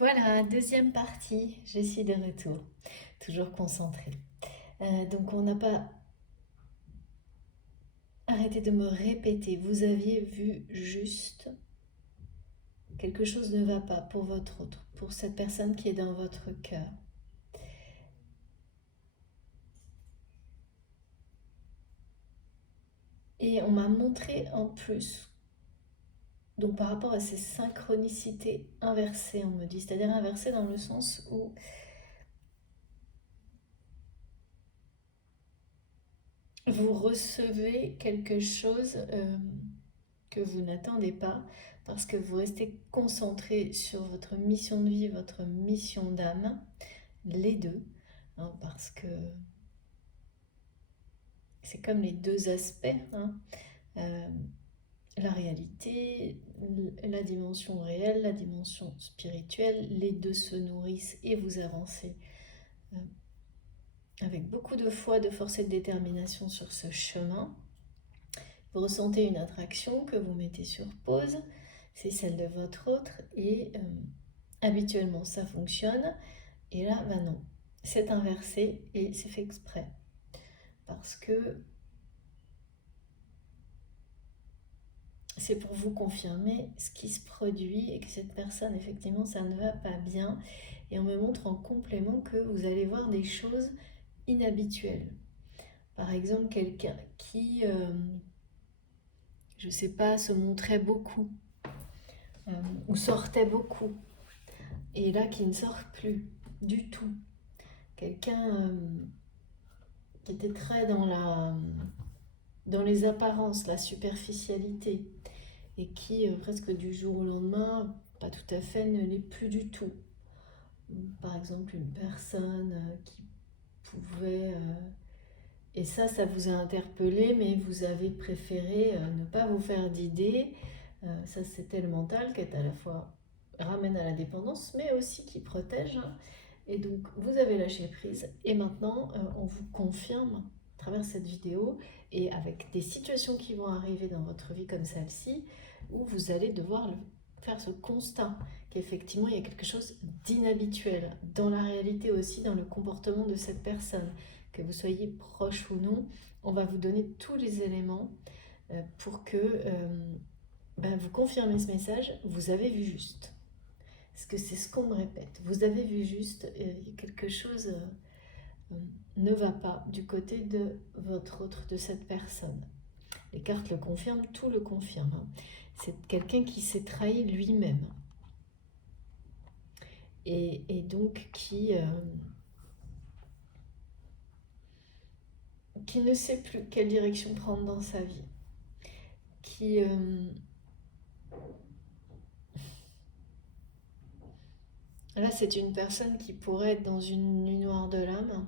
Voilà, deuxième partie, je suis de retour, toujours concentrée. Donc on n'a pas arrêté de me répéter, vous aviez vu juste, quelque chose ne va pas pour votre autre, pour cette personne qui est dans votre cœur. Et on m'a montré en plus, donc par rapport à ces synchronicités inversées, on me dit, c'est-à-dire inversées dans le sens où vous recevez quelque chose que vous n'attendez pas parce que vous restez concentré sur votre mission de vie, votre mission d'âme, les deux, hein, parce que c'est comme les deux aspects, hein, euh, la réalité, la dimension réelle, la dimension spirituelle, les deux se nourrissent et vous avancez euh, avec beaucoup de foi, de force et de détermination sur ce chemin. Vous ressentez une attraction que vous mettez sur pause, c'est celle de votre autre et habituellement ça fonctionne et là bah non, c'est inversé et c'est fait exprès parce que c'est pour vous confirmer ce qui se produit et que cette personne effectivement ça ne va pas bien et on me montre en complément que vous allez voir des choses inhabituelles. Par exemple quelqu'un qui je sais pas se montrait beaucoup euh, ou sortait beaucoup et là qui ne sort plus du tout. Quelqu'un qui était très dans les apparences, la superficialité, et qui presque du jour au lendemain, pas tout à fait, ne l'est plus du tout. Par exemple, une personne qui pouvait... et ça vous a interpellé, mais vous avez préféré ne pas vous faire d'idées. Ça, c'était le mental qui est à la fois ramène à la dépendance, mais aussi qui protège, hein. Et donc, vous avez lâché prise et maintenant, on vous confirme à travers cette vidéo et avec des situations qui vont arriver dans votre vie comme celle-ci, où vous allez devoir faire ce constat qu'effectivement, il y a quelque chose d'inhabituel dans la réalité aussi, dans le comportement de cette personne. Que vous soyez proche ou non, on va vous donner tous les éléments pour que vous confirmez ce message, vous avez vu juste. Parce que c'est ce qu'on me répète. Vous avez vu juste, quelque chose ne va pas du côté de votre autre, de cette personne. Les cartes le confirment, tout le confirme, hein. C'est quelqu'un qui s'est trahi lui-même. Et donc qui ne sait plus quelle direction prendre dans sa vie. Qui... là, c'est une personne qui pourrait être dans une nuit noire de l'âme,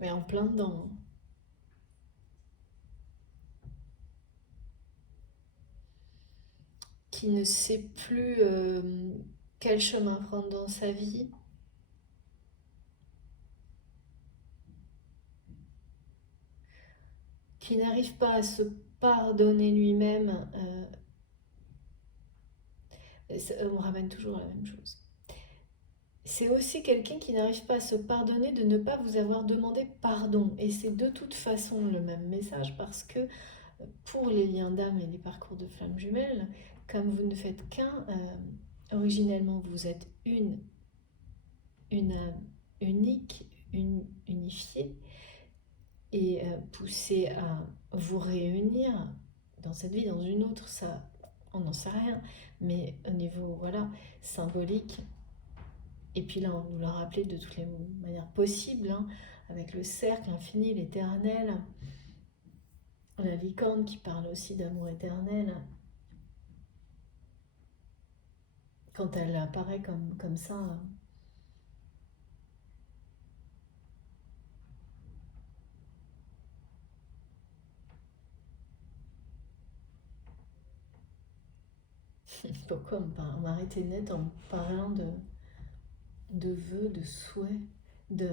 mais en plein dedans, hein. Qui ne sait plus quel chemin prendre dans sa vie, qui n'arrive pas à se pardonner lui-même. On me ramène toujours à la même chose. C'est aussi quelqu'un qui n'arrive pas à se pardonner de ne pas vous avoir demandé pardon. Et c'est de toute façon le même message parce que pour les liens d'âme et les parcours de flammes jumelles, comme vous ne faites qu'un, originellement vous êtes une âme unique, unifiée, et poussée à vous réunir dans cette vie, dans une autre, ça, on n'en sait rien, mais au niveau voilà symbolique. Et puis là, on nous l'a rappelé de toutes les manières possibles, hein, avec le cercle infini, l'éternel, la licorne qui parle aussi d'amour éternel. Quand elle apparaît comme ça, pourquoi on m'a arrêté net en parlant de vœux, de souhaits, de,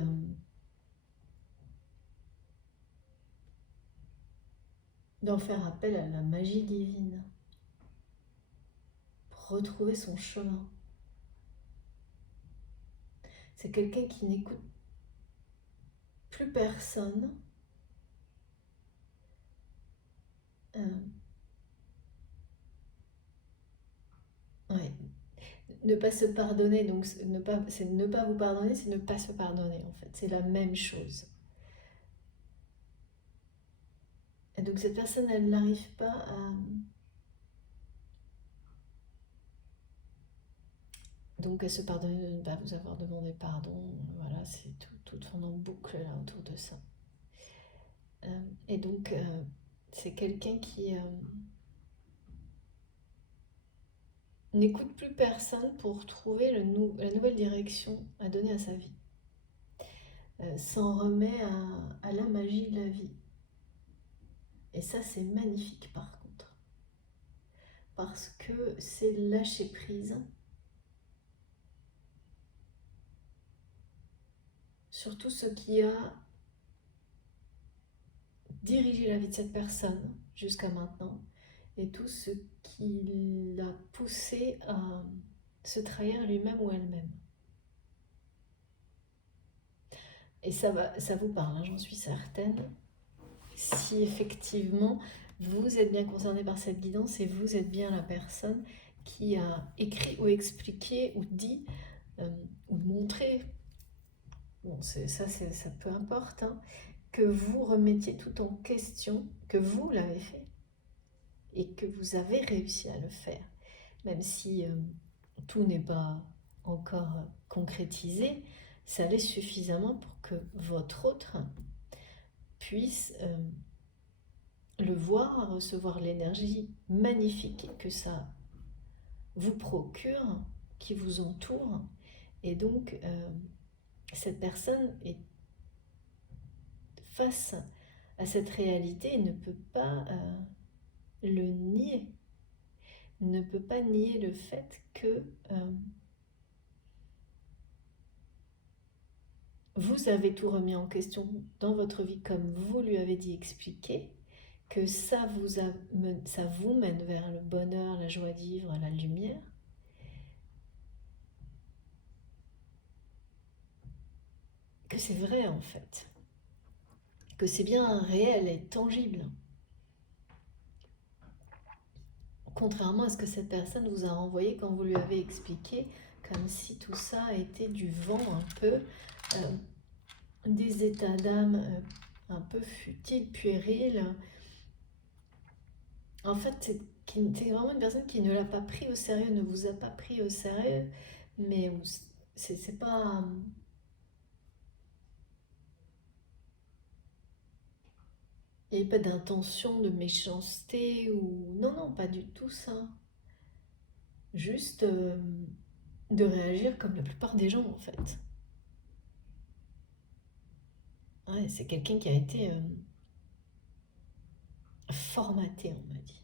d'en faire appel à la magie divine. retrouver son chemin. C'est quelqu'un qui n'écoute plus personne. Ouais. Ne pas se pardonner, donc c'est ne pas vous pardonner, c'est ne pas se pardonner en fait. C'est la même chose. Et donc cette personne, elle n'arrive pas à... Donc à se pardonner de ne pas vous avoir demandé pardon. Voilà, c'est tout tourne en boucle là autour de ça. Et donc c'est quelqu'un qui n'écoute plus personne pour trouver la nouvelle direction à donner à sa vie. S'en remet à la magie de la vie. Et ça, c'est magnifique par contre. Parce que c'est lâcher prise sur tout ce qui a dirigé la vie de cette personne jusqu'à maintenant et tout ce qui l'a poussé à se trahir lui-même ou elle-même. Et ça vous parle, hein, j'en suis certaine. Si effectivement vous êtes bien concerné par cette guidance et vous êtes bien la personne qui a écrit ou expliqué ou dit ou montré, bon ça peu importe, hein, que vous remettiez tout en question, que vous l'avez fait et que vous avez réussi à le faire, même si tout n'est pas encore concrétisé, ça l'est suffisamment pour que votre autre puisse le voir, recevoir l'énergie magnifique que ça vous procure, qui vous entoure. Et donc, cette personne est face à cette réalité et ne peut pas le nier. Ne peut pas nier le fait que vous avez tout remis en question dans votre vie comme vous lui avez dit expliquer, que ça vous mène vers le bonheur, la joie de vivre, la lumière. Que c'est vrai en fait. Que c'est bien réel et tangible. Contrairement à ce que cette personne vous a renvoyé quand vous lui avez expliqué, comme si tout ça était du vent un peu, des états d'âme un peu futiles, puérils. En fait, c'est vraiment une personne qui ne l'a pas pris au sérieux, ne vous a pas pris au sérieux, mais c'est pas... Il n'y avait pas d'intention de méchanceté ou... Non, non, pas du tout ça. Juste de réagir comme la plupart des gens en fait. Ouais, c'est quelqu'un qui a été formaté, on m'a dit.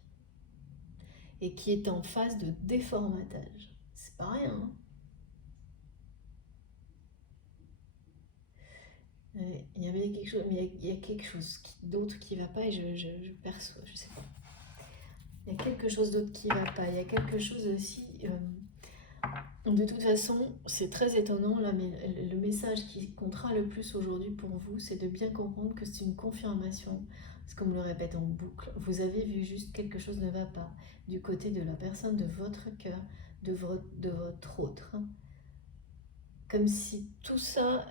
Et qui est en phase de déformatage. C'est pas rien, hein. Il y avait quelque chose, mais il y a quelque chose d'autre qui va pas et je perçois, je sais pas. Il y a quelque chose d'autre qui va pas. Il y a quelque chose aussi. De toute façon, c'est très étonnant là, mais le message qui comptera le plus aujourd'hui pour vous, c'est de bien comprendre que c'est une confirmation. Parce qu'on me le répète en boucle, vous avez vu juste quelque chose ne va pas du côté de la personne, de votre cœur, de votre autre. Comme si tout ça,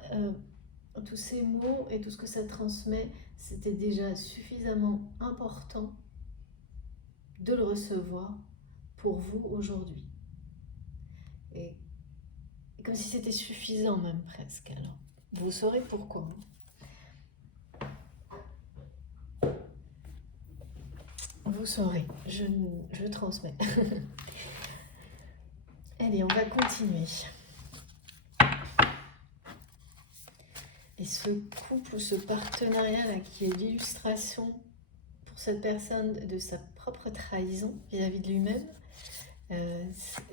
tous ces mots et tout ce que ça transmet, c'était déjà suffisamment important de le recevoir pour vous aujourd'hui. Et comme si c'était suffisant même presque. Alors, vous saurez pourquoi. Vous saurez, je transmets. Allez, on va continuer. Et ce couple ou ce partenariat-là qui est l'illustration pour cette personne de sa propre trahison vis-à-vis de lui-même,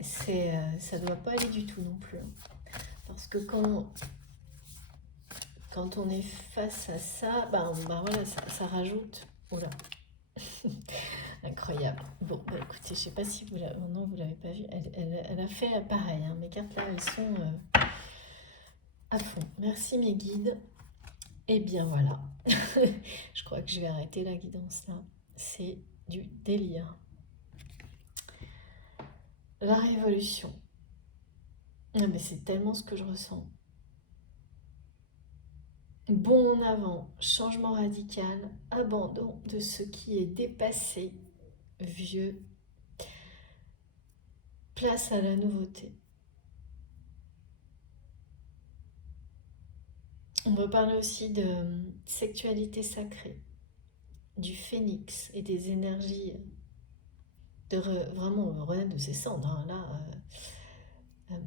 ça ne doit pas aller du tout non plus. Parce que quand on est face à ça, voilà, ça rajoute... Oula. Incroyable. Bon, bah, écoutez, je sais pas si vous l'avez, non, vous l'avez pas vu. Elle a fait pareil, hein. Mes cartes là, elles sont à fond. Merci mes guides. Et bien voilà. Je crois que je vais arrêter la guidance là. C'est du délire. La révolution. Ah, mais c'est tellement ce que je ressens. Bond en avant, changement radical, abandon de ce qui est dépassé, vieux, place à la nouveauté. On va parler aussi de sexualité sacrée, du phénix et des énergies de vraiment renaître de ses cendres, hein. Là,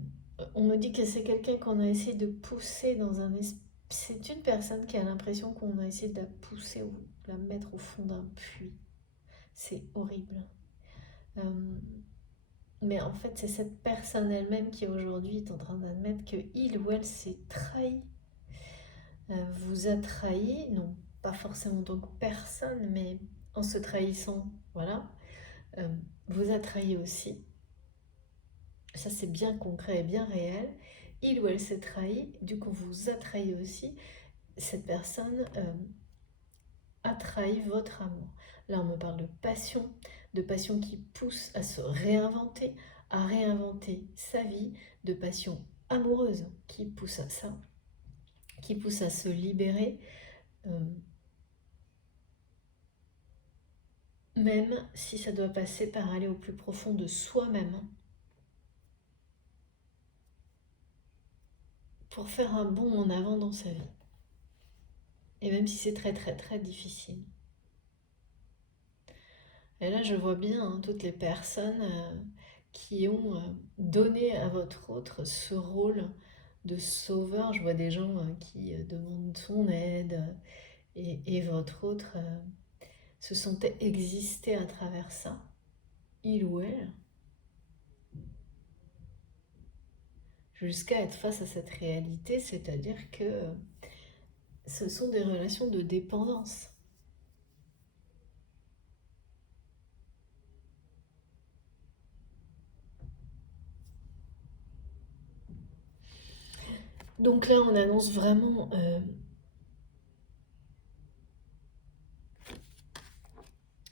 on me dit que c'est quelqu'un qu'on a essayé de pousser dans un espace. C'est une personne qui a l'impression qu'on a essayé de la pousser ou de la mettre au fond d'un puits. C'est horrible. Mais en fait, c'est cette personne elle-même qui aujourd'hui est en train d'admettre que il ou elle s'est trahi. Vous a trahi, non pas forcément en tant que personne, mais en se trahissant, voilà. Vous a trahi aussi. Ça, c'est bien concret et bien réel. Il ou elle s'est trahi, du coup, vous a trahi aussi. Cette personne a trahi votre amour. Là, on me parle de passion qui pousse à se réinventer, à réinventer sa vie, de passion amoureuse qui pousse à ça, qui pousse à se libérer, même si ça doit passer par aller au plus profond de soi-même, pour faire un bond en avant dans sa vie. Et même si c'est très très très difficile. Et là, je vois bien toutes les personnes qui ont donné à votre autre ce rôle de sauveur. Je vois des gens qui demandent son aide et votre autre se sentait exister à travers ça, il ou elle, jusqu'à être face à cette réalité, c'est-à-dire que ce sont des relations de dépendance. Donc là, on annonce vraiment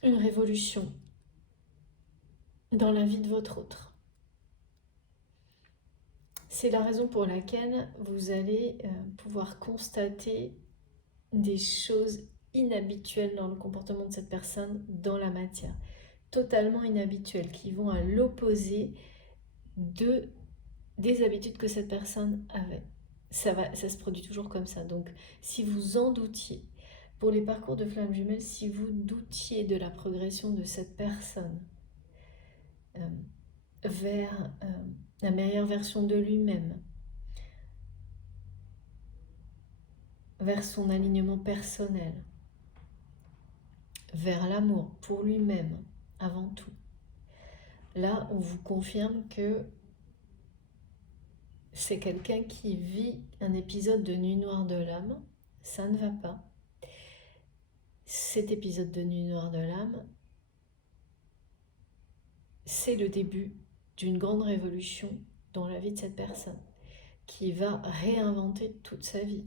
une révolution dans la vie de votre autre. C'est la raison pour laquelle vous allez pouvoir constater des choses inhabituelles dans le comportement de cette personne dans la matière. Totalement inhabituelles, qui vont à l'opposé des habitudes que cette personne avait. Ça se produit toujours comme ça. Donc, si vous en doutiez, pour les parcours de flammes jumelles, si vous doutiez de la progression de cette personne vers la meilleure version de lui-même, vers son alignement personnel, vers l'amour pour lui-même avant tout, là, on vous confirme que c'est quelqu'un qui vit un épisode de nuit noire de l'âme. Ça ne va pas. Cet épisode de nuit noire de l'âme, c'est le début d'une grande révolution dans la vie de cette personne qui va réinventer toute sa vie.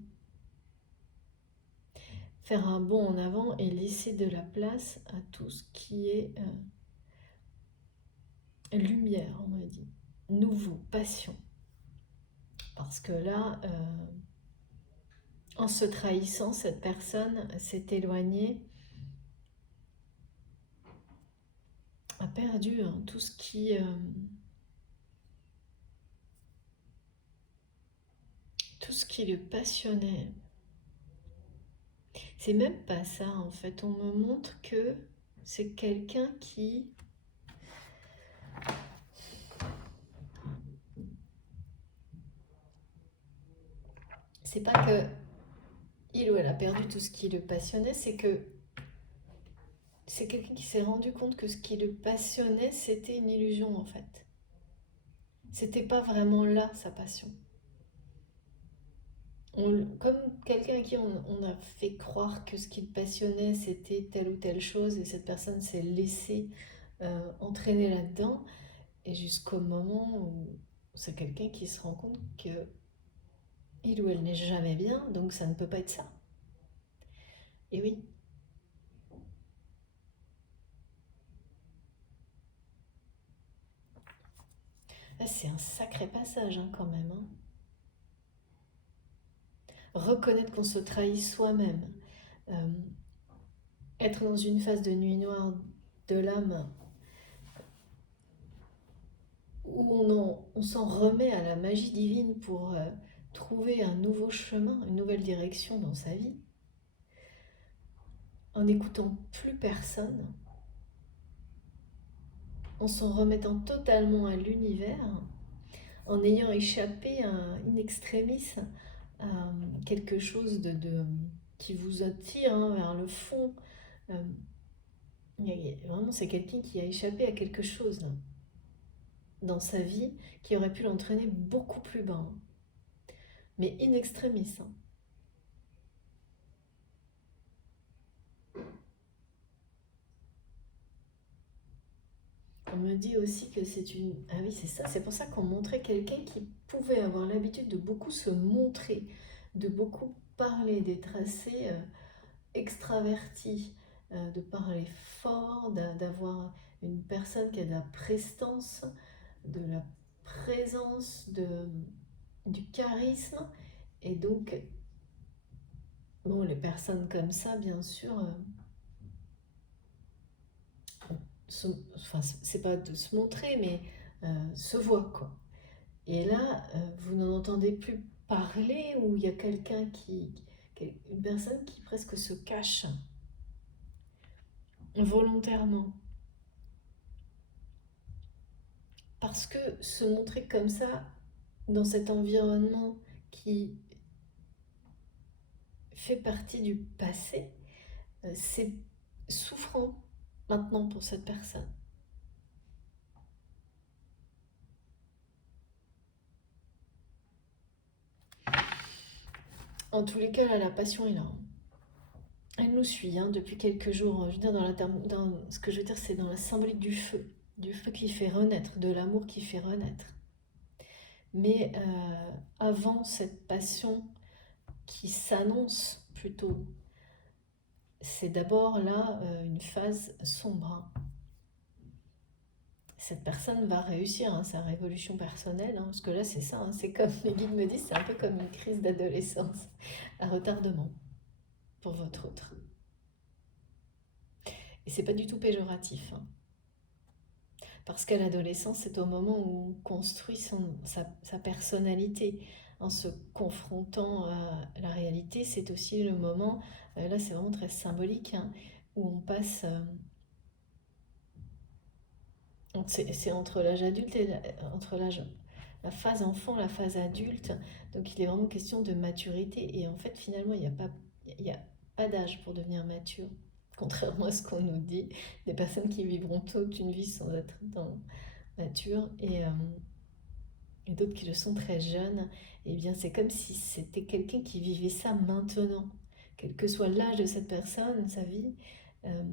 Faire un bond en avant et laisser de la place à tout ce qui est lumière, on m'a dit, nouveau, passion. Parce que là, en se trahissant, cette personne s'est éloignée, a perdu tout ce qui le passionnait. C'est même pas ça en fait, on me montre que c'est quelqu'un qui c'est pas que il ou elle a perdu tout ce qui le passionnait, c'est que c'est quelqu'un qui s'est rendu compte que ce qui le passionnait, c'était une illusion en fait. C'était pas vraiment là sa passion. Comme quelqu'un à qui on a fait croire que ce qui le passionnait c'était telle ou telle chose et cette personne s'est laissée entraîner là-dedans et jusqu'au moment où c'est quelqu'un qui se rend compte que il ou elle n'est jamais bien, donc ça ne peut pas être ça. Et oui, là, c'est un sacré passage hein, quand même, hein. Reconnaître qu'on se trahit soi-même, euh, être dans une phase de nuit noire de l'âme où on s'en remet à la magie divine pour trouver un nouveau chemin, une nouvelle direction dans sa vie, en n'écoutant plus personne, en s'en remettant totalement à l'univers, en ayant échappé in extremis à quelque chose qui vous attire hein, vers le fond. Euh, Vraiment, c'est quelqu'un qui a échappé à quelque chose là, dans sa vie qui aurait pu l'entraîner beaucoup plus bas, hein. Mais in extremis, hein. On me dit aussi que c'est une... Ah oui, c'est ça, c'est pour ça qu'on montrait quelqu'un qui pouvait avoir l'habitude de beaucoup se montrer, de beaucoup parler, d'être assez extraverti, de parler fort, d'avoir une personne qui a de la prestance, de la présence, du charisme. Et donc, bon, les personnes comme ça, bien sûr, se- enfin, c'est pas de se montrer, mais se voient, quoi. Et là, vous n'en entendez plus parler ou il y a quelqu'un une personne qui presque se cache volontairement. Parce que se montrer comme ça, dans cet environnement qui fait partie du passé, c'est souffrant maintenant pour cette personne. En tous les cas, là, la passion est là, hein. Elle nous suit hein, depuis quelques jours. Je veux dire, ce que je veux dire, c'est dans la symbolique du feu qui fait renaître, de l'amour qui fait renaître. Mais avant cette passion qui s'annonce plutôt, c'est d'abord là une phase sombre, hein. Cette personne va réussir hein, sa révolution personnelle, hein, parce que là c'est ça, hein, c'est comme les guides me disent, c'est un peu comme une crise d'adolescence à retardement pour votre autre. Et c'est pas du tout péjoratif, hein, parce qu'à l'adolescence c'est au moment où on construit sa personnalité en se confrontant à la réalité. C'est aussi le moment, là c'est vraiment très symbolique, hein, où on passe c'est entre l'âge adulte et entre la phase enfant, la phase adulte. Donc il est vraiment question de maturité. Et en fait, finalement, il y a pas d'âge pour devenir mature. Contrairement à ce qu'on nous dit, des personnes qui vivront toute une vie sans être mature et d'autres qui le sont très jeunes, eh bien c'est comme si c'était quelqu'un qui vivait ça maintenant. Quel que soit l'âge de cette personne, sa vie, euh,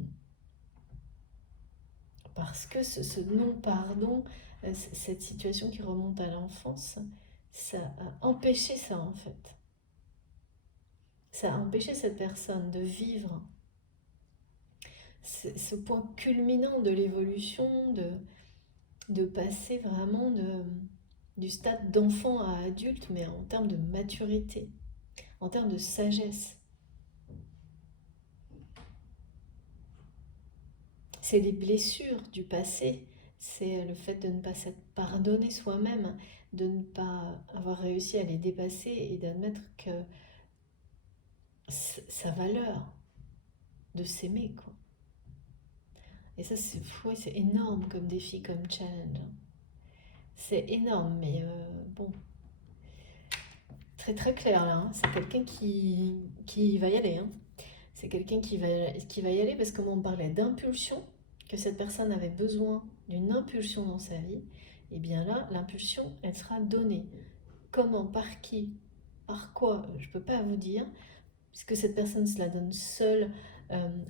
parce que ce non-pardon, cette situation qui remonte à l'enfance, ça a empêché ça en fait. Ça a empêché cette personne de vivre ce point culminant de l'évolution, de passer vraiment du stade d'enfant à adulte, mais en termes de maturité, en termes de sagesse. C'est les blessures du passé, c'est le fait de ne pas s'être pardonné soi-même, de ne pas avoir réussi à les dépasser et d'admettre que sa valeur de s'aimer, quoi. Et ça, c'est fou, c'est énorme comme défi, comme challenge. C'est énorme, mais bon, très très clair là, hein. C'est quelqu'un qui va y aller, hein. C'est quelqu'un qui va y aller parce que moi on parlait d'impulsion, que cette personne avait besoin d'une impulsion dans sa vie. Et bien là, l'impulsion, elle sera donnée. Comment, par qui? Par quoi? Je ne peux pas vous dire, puisque cette personne se la donne seule,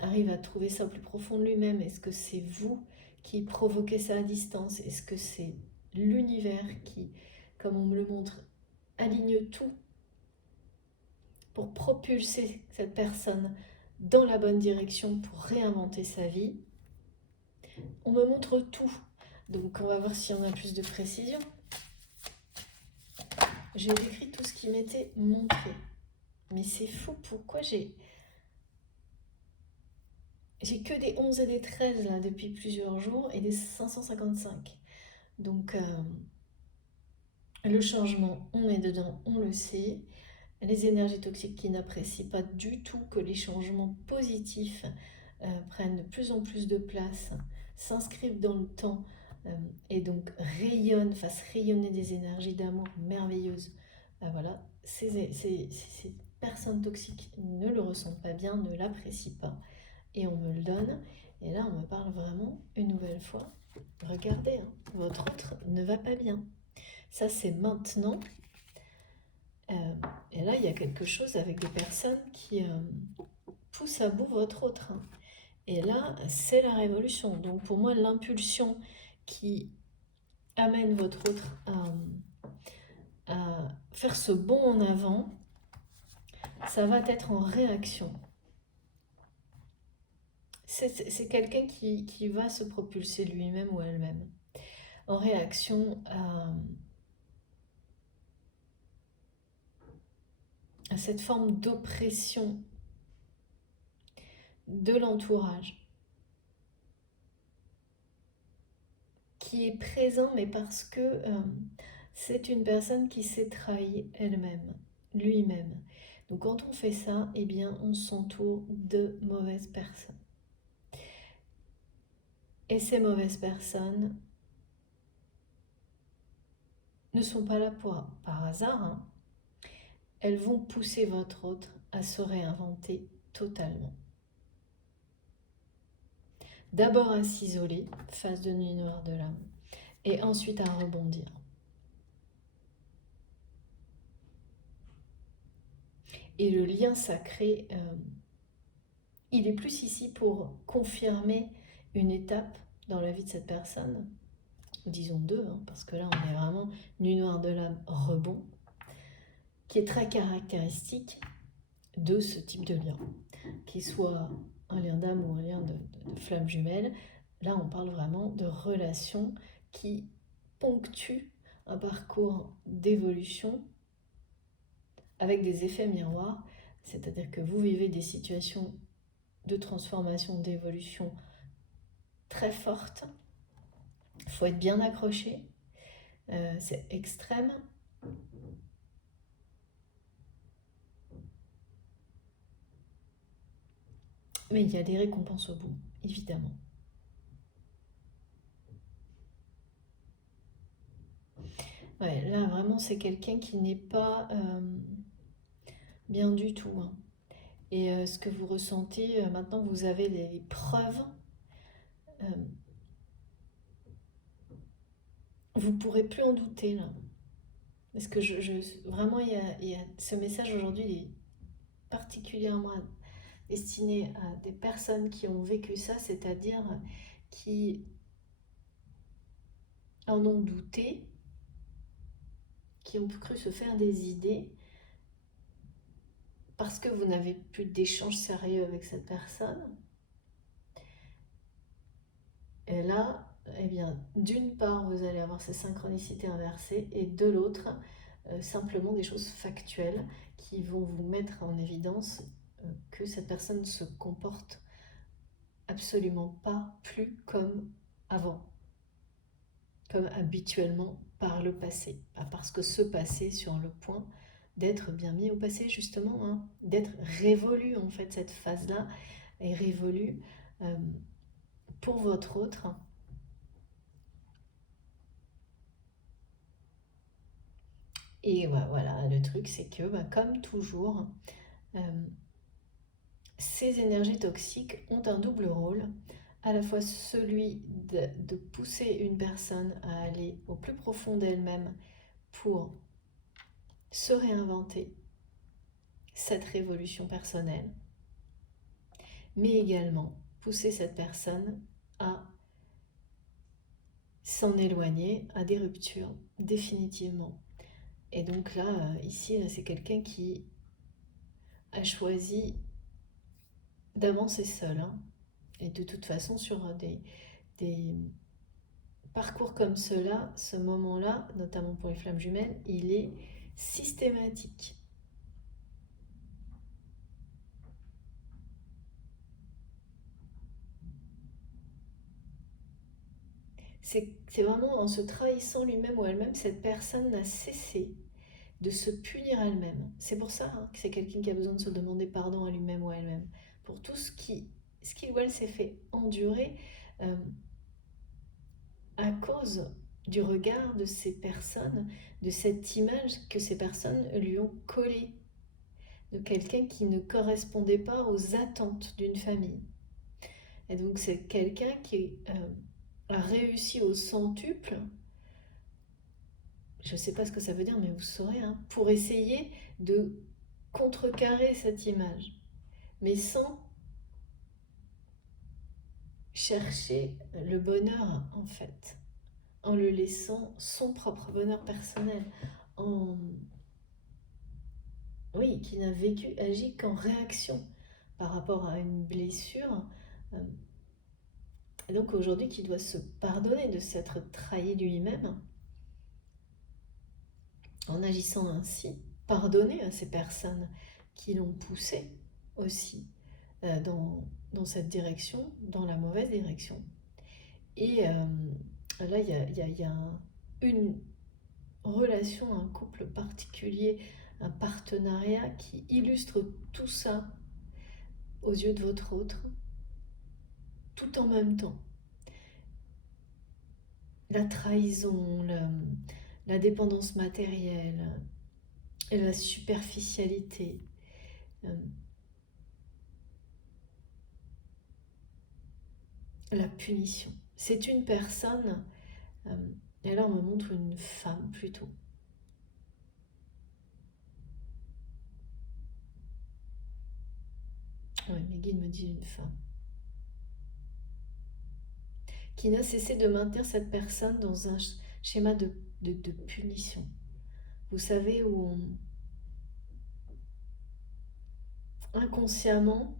arrive à trouver ça au plus profond de lui-même. Est-ce que c'est vous qui provoquez ça à distance? Est-ce que c'est l'univers qui, comme on me le montre, aligne tout pour propulser cette personne dans la bonne direction pour réinventer sa vie? On me montre tout. Donc on va voir s'il y en a plus de précision. J'ai décrit tout ce qui m'était montré. Mais c'est fou, pourquoi j'ai que des 11 et des 13 là depuis plusieurs jours et des 555. Donc le changement, on est dedans, on le sait. Les énergies toxiques qui n'apprécient pas du tout que les changements positifs prennent de plus en plus de place, s'inscrivent dans le temps et donc rayonnent, fassent rayonner des énergies d'amour merveilleuses. Ben voilà, ces personnes toxiques ne le ressentent pas bien, ne l'apprécient pas et on me le donne. Et là, on me parle vraiment une nouvelle fois. Regardez, hein, votre autre ne va pas bien. Ça, c'est maintenant. Et là, il y a quelque chose avec des personnes qui poussent à bout votre autre. Hein. Et là, c'est la révolution. Donc pour moi, l'impulsion qui amène votre autre à faire ce bond en avant, ça va être en réaction. C'est quelqu'un qui va se propulser lui-même ou elle-même en réaction à cette forme d'oppression de l'entourage qui est présent, mais parce que c'est une personne qui s'est trahie elle-même, lui-même. Donc quand on fait ça, eh bien on s'entoure de mauvaises personnes. Et ces mauvaises personnes ne sont pas là par hasard. Hein. Elles vont pousser votre autre à se réinventer totalement. D'abord à s'isoler, face de nuit noire de l'âme, et ensuite à rebondir. Et le lien sacré, il est plus ici pour confirmer une étape dans la vie de cette personne, disons deux, hein, parce que là on est vraiment nuit noire de l'âme, rebond, qui est très caractéristique de ce type de lien, qu'il soit un lien d'âme ou un lien de flamme jumelle. Là on parle vraiment de relations qui ponctuent un parcours d'évolution avec des effets miroirs, c'est-à-dire que vous vivez des situations de transformation, d'évolution très fortes. Il faut être bien accroché, c'est extrême. Mais il y a des récompenses au bout, évidemment. Ouais, là, vraiment, c'est quelqu'un qui n'est pas bien du tout. Hein. Et ce que vous ressentez, maintenant, vous avez les preuves. Vous ne pourrez plus en douter, là. Parce que vraiment, il y a ce message aujourd'hui, il est particulièrement destiné à des personnes qui ont vécu ça, c'est-à-dire qui en ont douté, qui ont cru se faire des idées, parce que vous n'avez plus d'échange sérieux avec cette personne. Et là, eh bien, d'une part, vous allez avoir ces synchronicités inversées, et de l'autre, simplement des choses factuelles qui vont vous mettre en évidence que cette personne se comporte absolument pas plus comme avant, comme habituellement par le passé. Pas parce que ce passé sur le point d'être bien mis au passé, justement, hein, d'être révolu, en fait, cette phase-là est révolue pour votre autre. Et voilà, le truc, c'est que, comme toujours, ces énergies toxiques ont un double rôle, à la fois celui de pousser une personne à aller au plus profond d'elle-même pour se réinventer, cette révolution personnelle, mais également pousser cette personne à s'en éloigner, à des ruptures, définitivement. Et donc là, ici, c'est quelqu'un qui a choisi d'avancer seul, hein. Et de toute façon, sur des parcours comme cela, ce moment-là, notamment pour les flammes jumelles, il est systématique. C'est vraiment en se trahissant lui-même ou elle-même, cette personne n'a cessé de se punir elle-même. C'est pour ça, hein, que c'est quelqu'un qui a besoin de se demander pardon à lui-même ou à elle-même. Pour tout ce qu'il ou elle s'est fait endurer euh, à cause du regard de ces personnes, de cette image que ces personnes lui ont collée, de quelqu'un qui ne correspondait pas aux attentes d'une famille. Et donc c'est quelqu'un qui a réussi au centuple, je ne sais pas ce que ça veut dire, mais vous saurez, hein, pour essayer de contrecarrer cette image, mais sans chercher le bonheur en fait, en le laissant son propre bonheur personnel, en oui, qui n'a agi qu'en réaction par rapport à une blessure. Et donc aujourd'hui, qui doit se pardonner de s'être trahi lui-même en agissant ainsi, pardonner à ces personnes qui l'ont poussé aussi dans cette direction, dans la mauvaise direction. Et là, il y a une relation, un couple particulier, un partenariat qui illustre tout ça aux yeux de votre autre, tout en même temps. La trahison, la dépendance matérielle, et la superficialité, la punition. C'est une personne, et là on me montre une femme plutôt. Oui, mes guides me disent une femme. Qui n'a cessé de maintenir cette personne dans un schéma de punition. Vous savez, où inconsciemment,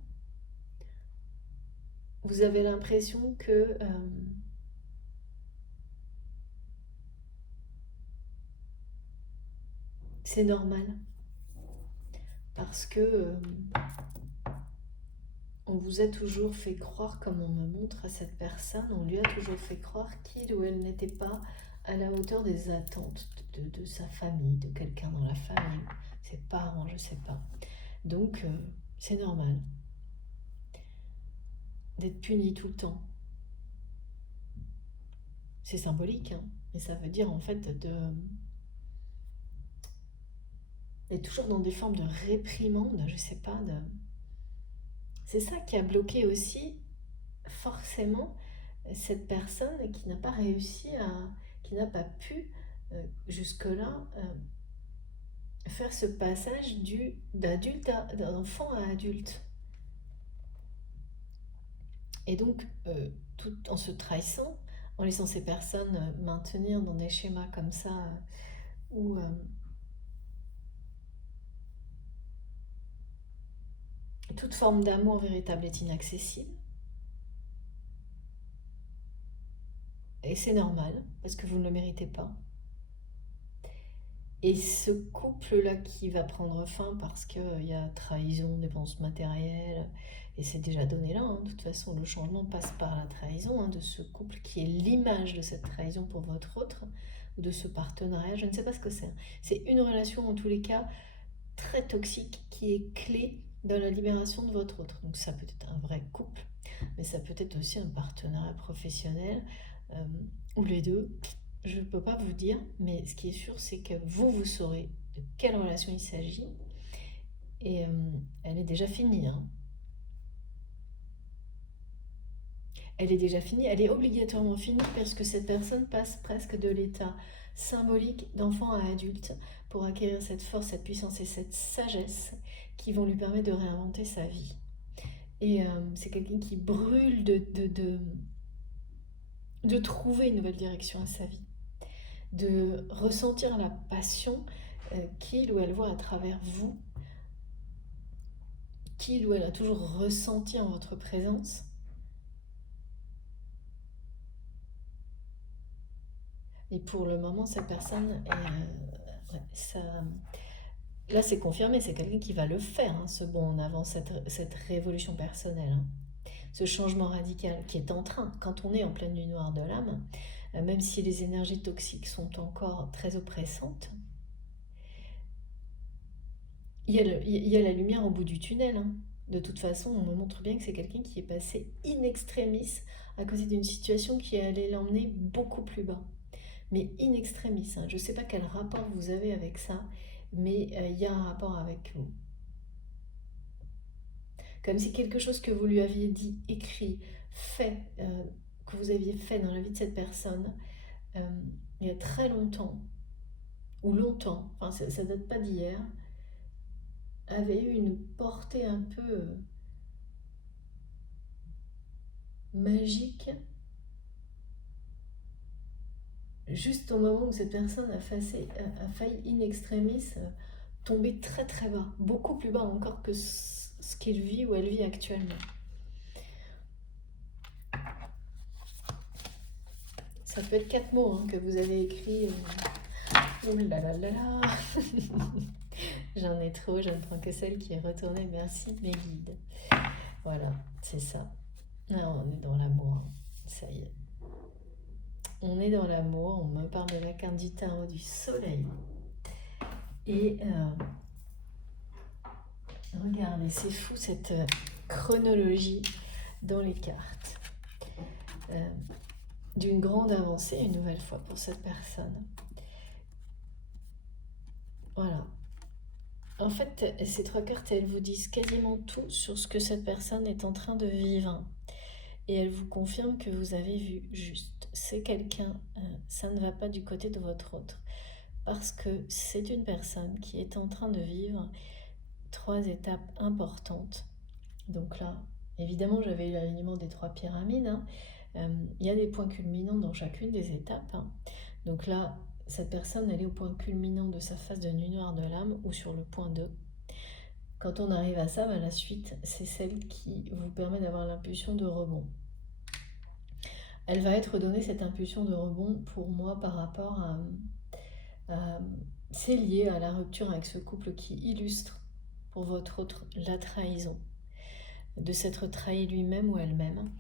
vous avez l'impression que c'est normal. Parce que on vous a toujours fait croire, comme on me montre à cette personne, on lui a toujours fait croire qu'il ou elle n'était pas à la hauteur des attentes de sa famille, de quelqu'un dans la famille, ses parents, je ne sais pas. Donc, c'est normal d'être puni tout le temps. C'est symbolique, hein, mais ça veut dire en fait d'être toujours dans des formes de réprimande, je ne sais pas. C'est ça qui a bloqué aussi, forcément, cette personne qui n'a pas réussi qui n'a pas pu jusque-là faire ce passage d'enfant à adulte. Et donc, tout en se trahissant, en laissant ces personnes maintenir dans des schémas comme ça, où toute forme d'amour véritable est inaccessible. Et c'est normal, parce que vous ne le méritez pas. Et ce couple-là qui va prendre fin parce qu'il y a trahison, dépenses matérielles, et c'est déjà donné là, hein, de toute façon le changement passe par la trahison, hein, de ce couple qui est l'image de cette trahison pour votre autre, ou de ce partenariat, je ne sais pas ce que c'est. C'est une relation en tous les cas très toxique qui est clé dans la libération de votre autre. Donc ça peut être un vrai couple, mais ça peut être aussi un partenariat professionnel, ou les deux. Je ne peux pas vous dire, mais ce qui est sûr, c'est que vous saurez de quelle relation il s'agit. Et elle est déjà finie, hein. elle est déjà finie, elle est obligatoirement finie parce que cette personne passe presque de l'état symbolique d'enfant à adulte pour acquérir cette force, cette puissance et cette sagesse qui vont lui permettre de réinventer sa vie. Et c'est quelqu'un qui brûle de trouver une nouvelle direction à sa vie, de ressentir la passion qu'il ou elle voit à travers vous, qu'il ou elle a toujours ressenti en votre présence. Et pour le moment, cette personne, ça, là c'est confirmé, c'est quelqu'un qui va le faire, hein, ce bond en avant, cette révolution personnelle, hein, ce changement radical qui est en train, quand on est en pleine nuit noire de l'âme, même si les énergies toxiques sont encore très oppressantes, il y a la lumière au bout du tunnel, hein. De toute façon, on me montre bien que c'est quelqu'un qui est passé in extremis à cause d'une situation qui allait l'emmener beaucoup plus bas. Mais in extremis, hein. Je ne sais pas quel rapport vous avez avec ça, mais il y a un rapport avec vous. Comme si quelque chose que vous lui aviez dit, écrit, fait, que vous aviez fait dans la vie de cette personne, il y a très longtemps, ou longtemps, enfin ça date pas d'hier, avait eu une portée un peu magique, juste au moment où cette personne a failli in extremis tomber très très bas, beaucoup plus bas encore que ce qu'il vit ou elle vit actuellement. Ça peut être 4 mots, hein, que vous avez écrits. Ouh là là là là. J'en ai trop, je ne prends que celle qui est retournée. Merci mes guides. Voilà, c'est ça. Non, on est dans l'amour. Ça y est. On est dans l'amour. On me parle de la carte du tarot du soleil. Et regardez, c'est fou cette chronologie dans les cartes. D'une grande avancée, une nouvelle fois pour cette personne. Voilà. En fait, ces 3 cartes, elles vous disent quasiment tout sur ce que cette personne est en train de vivre. Et elles vous confirment que vous avez vu juste. C'est quelqu'un, ça ne va pas du côté de votre autre. Parce que c'est une personne qui est en train de vivre 3 étapes importantes. Donc là, évidemment, j'avais l'alignement des 3 pyramides, hein. Il y a des points culminants dans chacune des étapes, hein. Donc là, cette personne, elle est au point culminant de sa phase de nuit noire de l'âme ou sur le point 2. Quand on arrive à ça, la suite, c'est celle qui vous permet d'avoir l'impulsion de rebond. Elle va être donnée, cette impulsion de rebond, pour moi, par rapport à c'est lié à la rupture avec ce couple qui illustre pour votre autre la trahison, de s'être trahi lui-même ou elle-même.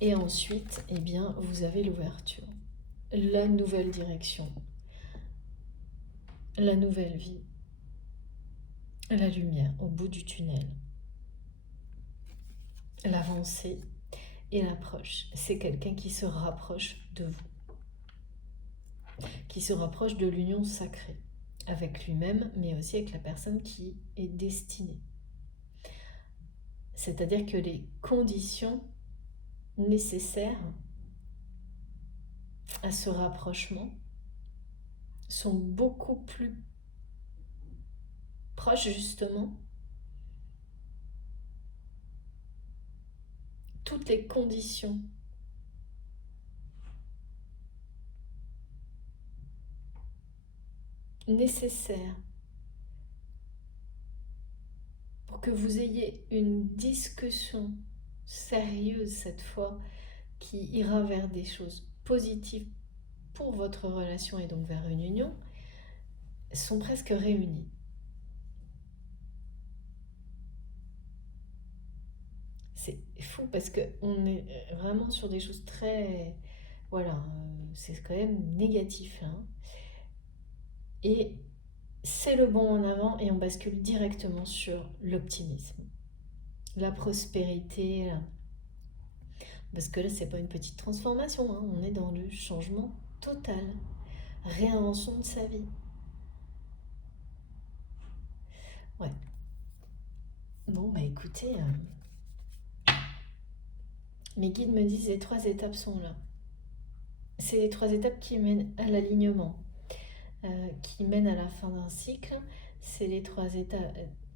Et ensuite, eh bien, vous avez l'ouverture, la nouvelle direction, la nouvelle vie, la lumière au bout du tunnel, l'avancée et l'approche. C'est quelqu'un qui se rapproche de vous, qui se rapproche de l'union sacrée avec lui-même, mais aussi avec la personne qui est destinée. C'est-à-dire que les conditions nécessaires à ce rapprochement sont beaucoup plus proches, justement. Toutes les conditions nécessaires pour que vous ayez une discussion sérieuse cette fois qui ira vers des choses positives pour votre relation et donc vers une union, sont presque réunies. C'est fou parce qu'on est vraiment sur des choses très... Voilà, c'est quand même négatif, hein. Et c'est le bond en avant et on bascule directement sur l'optimisme, la prospérité. Parce que là, c'est pas une petite transformation, hein. On est dans le changement total, réinvention de sa vie. Ouais. Bon, écoutez, Mes guides me disent les 3 étapes sont là. C'est les 3 étapes qui mènent à l'alignement, qui mènent à la fin d'un cycle. C'est les 3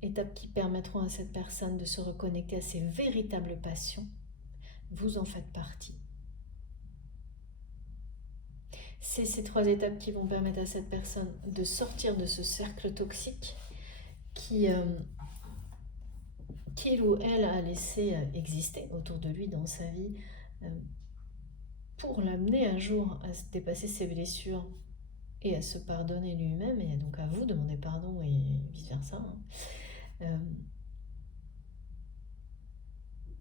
étapes qui permettront à cette personne de se reconnecter à ses véritables passions. Vous en faites partie. C'est ces 3 étapes qui vont permettre à cette personne de sortir de ce cercle toxique qu'il ou elle a laissé exister autour de lui dans sa vie pour l'amener un jour à dépasser ses blessures et à se pardonner lui-même, et donc à vous demander pardon et vice-versa.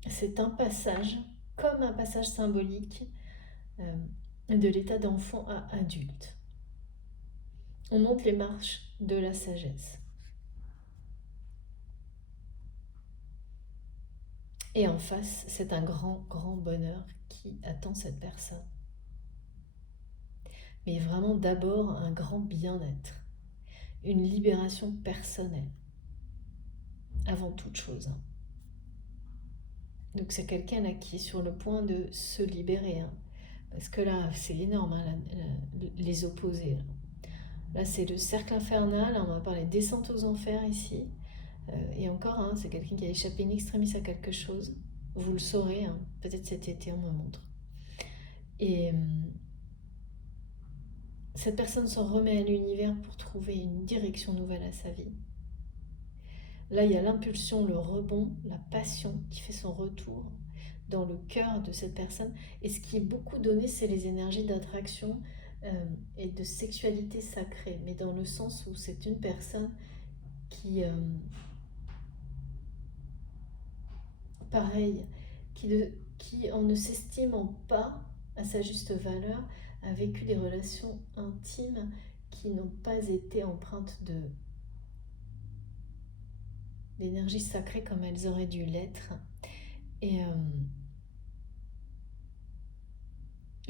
C'est un passage, comme un passage symbolique de l'état d'enfant à adulte. On monte les marches de la sagesse. Et en face, c'est un grand, grand bonheur qui attend cette personne. Mais vraiment d'abord un grand bien-être, une libération personnelle, avant toute chose. Donc c'est quelqu'un là qui est sur le point de se libérer. Parce que là, c'est énorme, les opposés. Là, c'est le cercle infernal, on va parler descente aux enfers ici. Et encore, c'est quelqu'un qui a échappé in extremis à quelque chose. Vous le saurez, peut-être cet été, on me montre. Et cette personne se remet à l'univers pour trouver une direction nouvelle à sa vie. Là, il y a l'impulsion, le rebond, la passion qui fait son retour dans le cœur de cette personne. Et ce qui est beaucoup donné, c'est les énergies d'attraction et de sexualité sacrée, mais dans le sens où c'est une personne qui, pareil, qui en ne s'estimant pas à sa juste valeur, a vécu des relations intimes qui n'ont pas été empreintes d'énergie sacrée comme elles auraient dû l'être. Et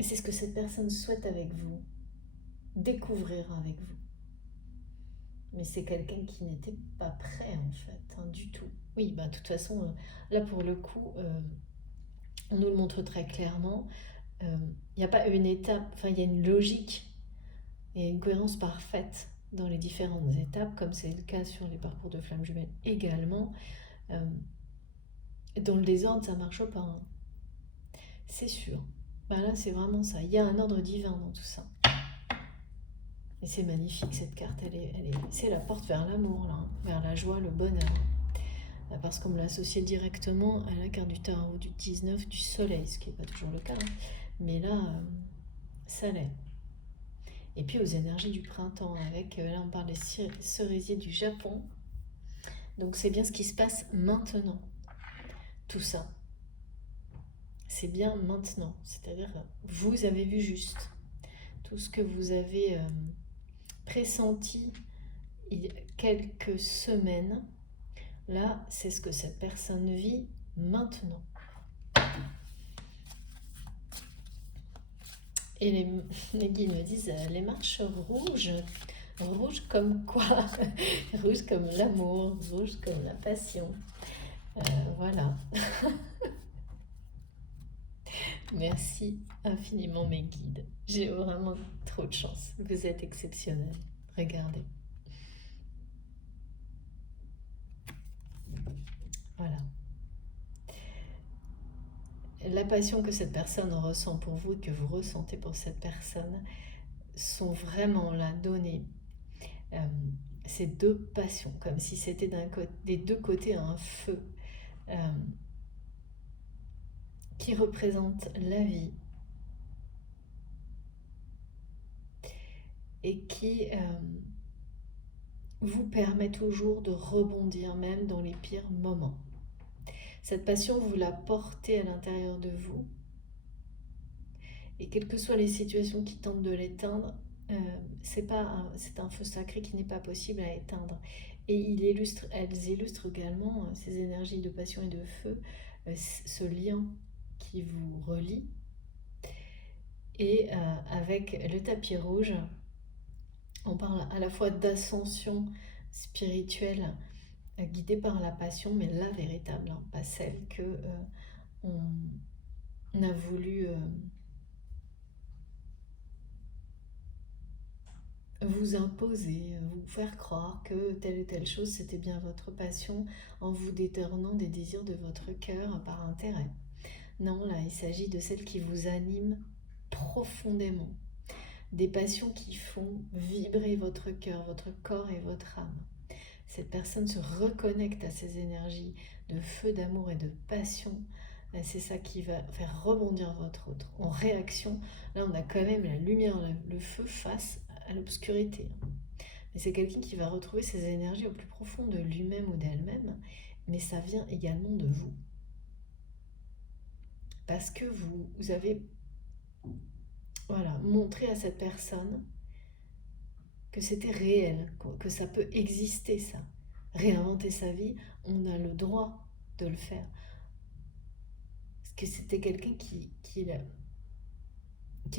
c'est ce que cette personne souhaite avec vous, découvrir avec vous. Mais c'est quelqu'un qui n'était pas prêt en fait, du tout. Oui, de toute façon, là pour le coup, on nous le montre très clairement. Il n'y a pas une étape, il y a une logique et une cohérence parfaite dans les différentes étapes, comme c'est le cas sur les parcours de flammes jumelles également. Dans le désordre, ça ne marche pas. C'est sûr. Là, c'est vraiment ça. Il y a un ordre divin dans tout ça. Et c'est magnifique cette carte, c'est la porte vers l'amour, là, vers la joie, le bonheur. Parce qu'on me l'a associé directement à la carte du tarot du 19 du soleil, ce qui n'est pas toujours le cas. Mais là, ça l'est. Et puis aux énergies du printemps, avec, là on parle des cerisiers du Japon. Donc c'est bien ce qui se passe maintenant. Tout ça. C'est bien maintenant. C'est-à-dire, vous avez vu juste. Tout ce que vous avez pressenti il y a quelques semaines, là, c'est ce que cette personne vit maintenant. Et les guides me disent les marches rouges. Rouge comme quoi? Rouge comme l'amour, rouge comme la passion. Voilà. Merci infiniment mes guides. J'ai vraiment trop de chance. Vous êtes exceptionnels. Regardez. Voilà. La passion que cette personne ressent pour vous et que vous ressentez pour cette personne sont vraiment là données. Ces 2 passions, comme si c'était des 2 côtés un feu qui représente la vie et qui vous permet toujours de rebondir même dans les pires moments. Cette passion, vous la portez à l'intérieur de vous et quelles que soient les situations qui tentent de l'éteindre, c'est un feu sacré qui n'est pas possible à éteindre. Et elles illustrent également ces énergies de passion et de feu, ce lien qui vous relie. Et avec le tapis rouge, on parle à la fois d'ascension spirituelle guidée par la passion, mais la véritable, pas celle que n'a voulu vous imposer, vous faire croire que telle ou telle chose c'était bien votre passion en vous détournant des désirs de votre cœur par intérêt. Non, là il s'agit de celles qui vous animent profondément, des passions qui font vibrer votre cœur, votre corps et votre âme. Cette personne se reconnecte à ces énergies de feu, d'amour et de passion. C'est ça qui va faire rebondir votre autre. En réaction, là on a quand même la lumière, le feu face à l'obscurité. Mais c'est quelqu'un qui va retrouver ses énergies au plus profond de lui-même ou d'elle-même, mais ça vient également de vous. Parce que vous avez montré à cette personne que c'était réel, que ça peut exister ça. Réinventer sa vie, on a le droit de le faire. Parce que c'était quelqu'un qui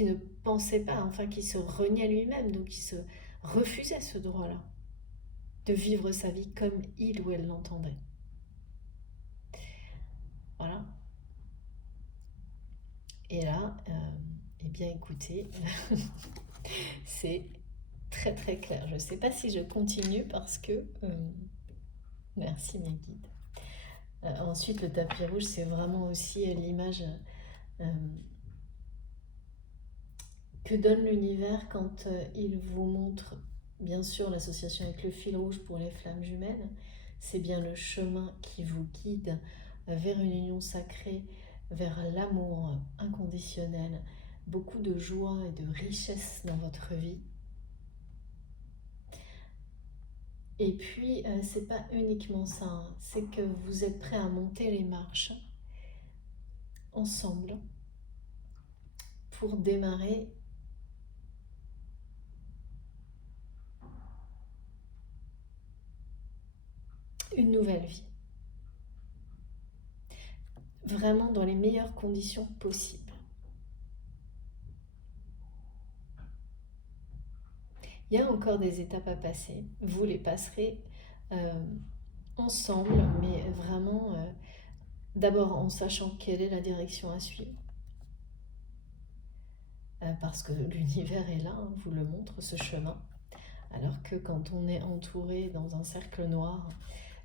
ne pensait pas, enfin qui se reniait lui-même, donc qui se refusait ce droit-là, de vivre sa vie comme il ou elle l'entendait. Voilà. Et là, eh bien écoutez, c'est très très clair. Je ne sais pas si je continue parce que... merci mes guides. Ensuite, le tapis rouge, c'est vraiment aussi l'image que donne l'univers quand il vous montre, bien sûr, l'association avec le fil rouge pour les flammes jumelles. C'est bien le chemin qui vous guide vers une union sacrée, vers l'amour inconditionnel, beaucoup de joie et de richesse dans votre vie. Et puis, c'est pas uniquement ça, hein, c'est que vous êtes prêts à monter les marches ensemble pour démarrer une nouvelle vie. Vraiment dans les meilleures conditions possibles. Il y a encore des étapes à passer. Vous les passerez ensemble, mais vraiment d'abord en sachant quelle est la direction à suivre. Parce que l'univers est là, hein, vous le montre, ce chemin. Alors que quand on est entouré dans un cercle noir,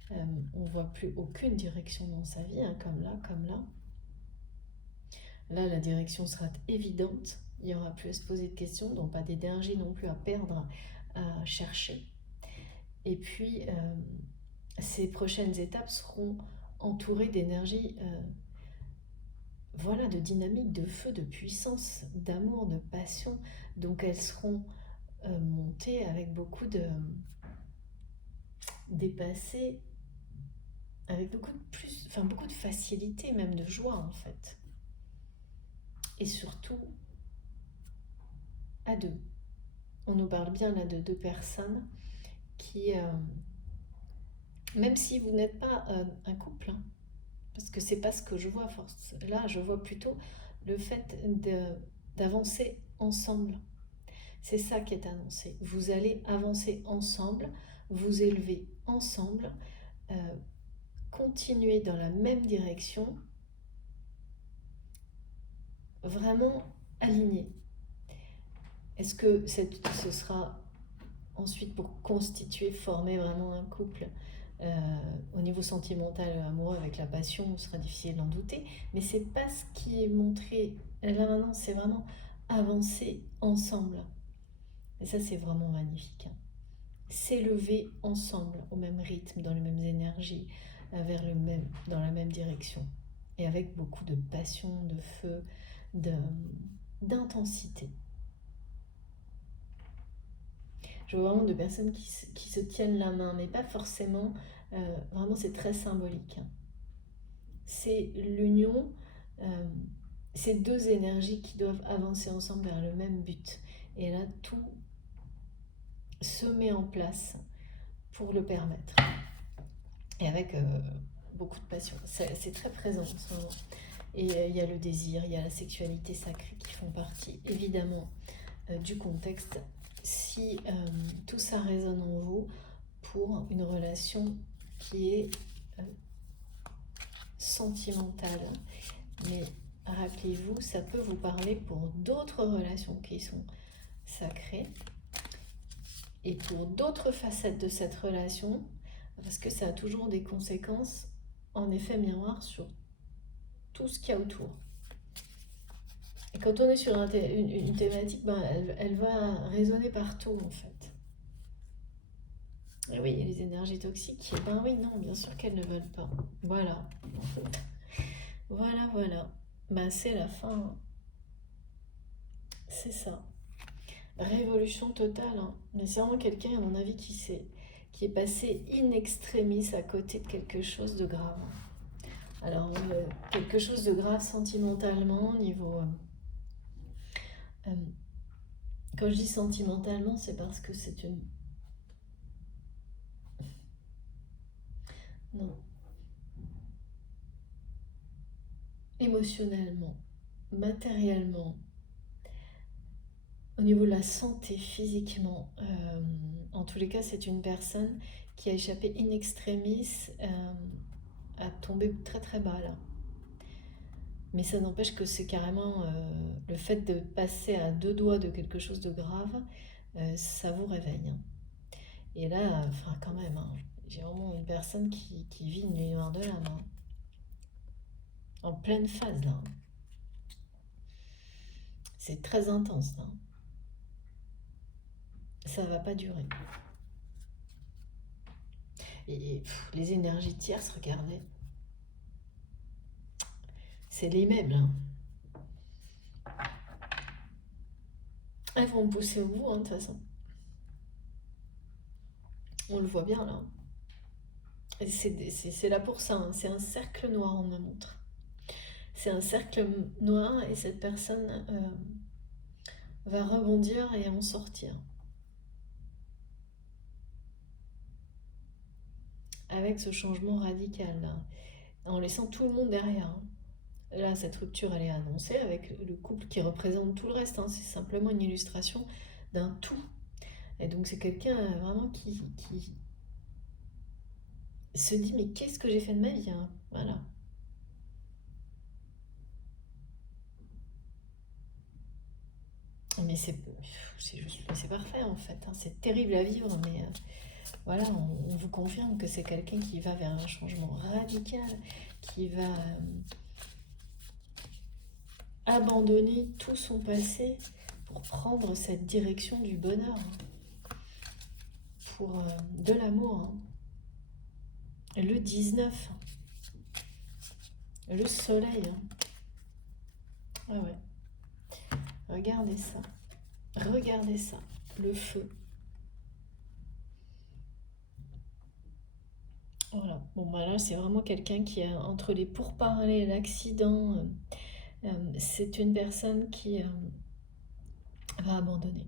on ne voit plus aucune direction dans sa vie, hein, comme là, comme là. Là, la direction sera évidente. Il n'y aura plus à se poser de questions, donc pas d'énergie non plus à perdre, à chercher. Et puis, ces prochaines étapes seront entourées d'énergie, de dynamique, de feu, de puissance, d'amour, de passion. Donc elles seront montées avec beaucoup de dépassées, avec beaucoup de facilité, même de joie en fait. Et surtout à deux. On nous parle bien là de deux personnes qui, même si vous n'êtes pas un couple, hein, parce que c'est pas ce que je vois. Là, je vois plutôt le fait d'avancer ensemble. C'est ça qui est annoncé. Vous allez avancer ensemble, vous élever ensemble, continuer dans la même direction, vraiment aligné. Est-ce que ce sera ensuite pour constituer, former vraiment un couple au niveau sentimental, amoureux, avec la passion, ce sera difficile d'en douter, mais c'est pas ce qui est montré là maintenant, c'est vraiment avancer ensemble. Et ça, c'est vraiment magnifique. S'élever ensemble, au même rythme, dans les mêmes énergies, dans la même direction. Et avec beaucoup de passion, de feu, d'intensité. Je vois vraiment de personnes qui se tiennent la main, mais pas forcément, vraiment c'est très symbolique. C'est l'union, ces deux énergies qui doivent avancer ensemble vers le même but. Et là, tout se met en place pour le permettre. Et avec beaucoup de passion. C'est très présent en ce moment. Et il y a le désir, il y a la sexualité sacrée qui font partie évidemment du contexte. Si tout ça résonne en vous pour une relation qui est sentimentale, mais rappelez-vous, ça peut vous parler pour d'autres relations qui sont sacrées et pour d'autres facettes de cette relation, parce que ça a toujours des conséquences en effet miroir sur tout ce qu'il y a autour. Et quand on est sur une thématique, ben, elle va résonner partout en fait. Et oui, les énergies toxiques, ben oui, non, bien sûr qu'elles ne veulent pas. Voilà. Voilà. Ben c'est la fin. C'est ça. Révolution totale. Hein. Mais c'est vraiment quelqu'un, à mon avis, qui est passé in extremis à côté de quelque chose de grave. Alors, quelque chose de grave sentimentalement, au niveau... quand je dis sentimentalement, c'est parce que c'est une... Non. Émotionnellement, matériellement, au niveau de la santé, physiquement, en tous les cas, c'est une personne qui a échappé in extremis à tomber très très bas là. Mais ça n'empêche que c'est carrément le fait de passer à deux doigts de quelque chose de grave, ça vous réveille. Hein. Et là, enfin quand même, hein, j'ai vraiment une personne qui vit une nuit noire de l'âme. Hein. En pleine phase là. C'est très intense là. Ça va pas durer. Et les énergies tierces, regardez. C'est les meubles. Hein. Elles vont me pousser au bout, hein, de toute façon. On le voit bien là. C'est là pour ça. Hein. C'est un cercle noir, on me montre. C'est un cercle noir et cette personne va rebondir et en sortir. Avec ce changement radical là. En laissant tout le monde derrière. Hein. Là, cette rupture, elle est annoncée avec le couple qui représente tout le reste. Hein. C'est simplement une illustration d'un tout. Et donc, c'est quelqu'un vraiment qui se dit, mais qu'est-ce que j'ai fait de ma vie hein. Voilà. Mais c'est parfait en fait. Hein. C'est terrible à vivre, mais voilà, on vous confirme que c'est quelqu'un qui va vers un changement radical, qui va abandonner tout son passé pour prendre cette direction du bonheur, hein. Pour de l'amour. Hein. Le 19, le soleil. Hein. Ah ouais. Regardez ça. Regardez ça. Le feu. Voilà. Bon, bah là, c'est vraiment quelqu'un qui a entre les pourparlers et l'accident. C'est une personne qui va abandonner.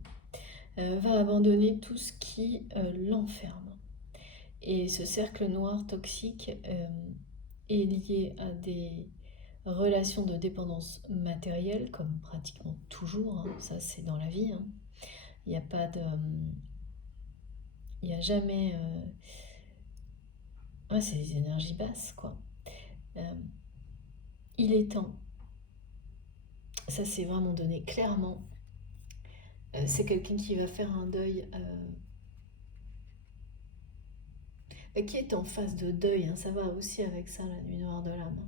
Va abandonner tout ce qui l'enferme. Et ce cercle noir toxique est lié à des relations de dépendance matérielle, comme pratiquement toujours, hein, ça c'est dans la vie. Hein. Il n'y a pas de... Il n'y a jamais... Ouais, c'est les énergies basses, quoi. Il est temps. Ça c'est vraiment donné clairement. C'est quelqu'un qui va faire un deuil... qui est en phase de deuil, hein, ça va aussi avec ça, la nuit noire de l'âme.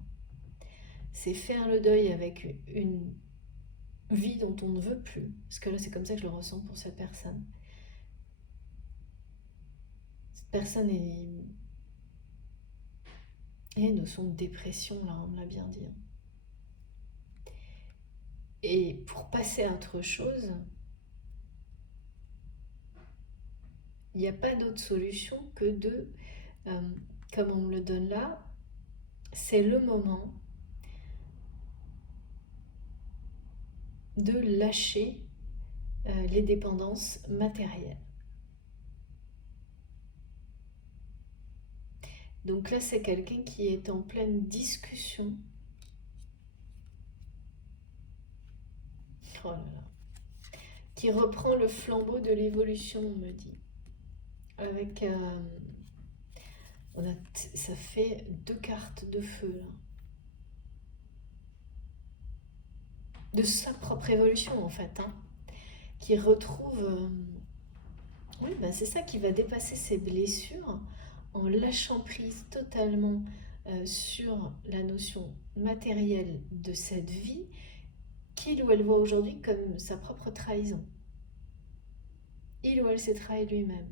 C'est faire le deuil avec une vie dont on ne veut plus. Parce que là, c'est comme ça que je le ressens pour cette personne. Cette personne est une notion de dépression, là, on me l'a bien dit. Et pour passer à autre chose, il n'y a pas d'autre solution que de, comme on me le donne là, c'est le moment de lâcher les dépendances matérielles. Donc là, c'est quelqu'un qui est en pleine discussion. Oh là là. Qui reprend le flambeau de l'évolution, on me dit. Avec... ça fait 2 cartes de feu, là. de sa propre évolution en fait, hein, qui retrouve... oui, ben c'est ça qui va dépasser ses blessures en lâchant prise totalement sur la notion matérielle de cette vie qu'il ou elle voit aujourd'hui comme sa propre trahison. Il ou elle s'est trahi lui-même.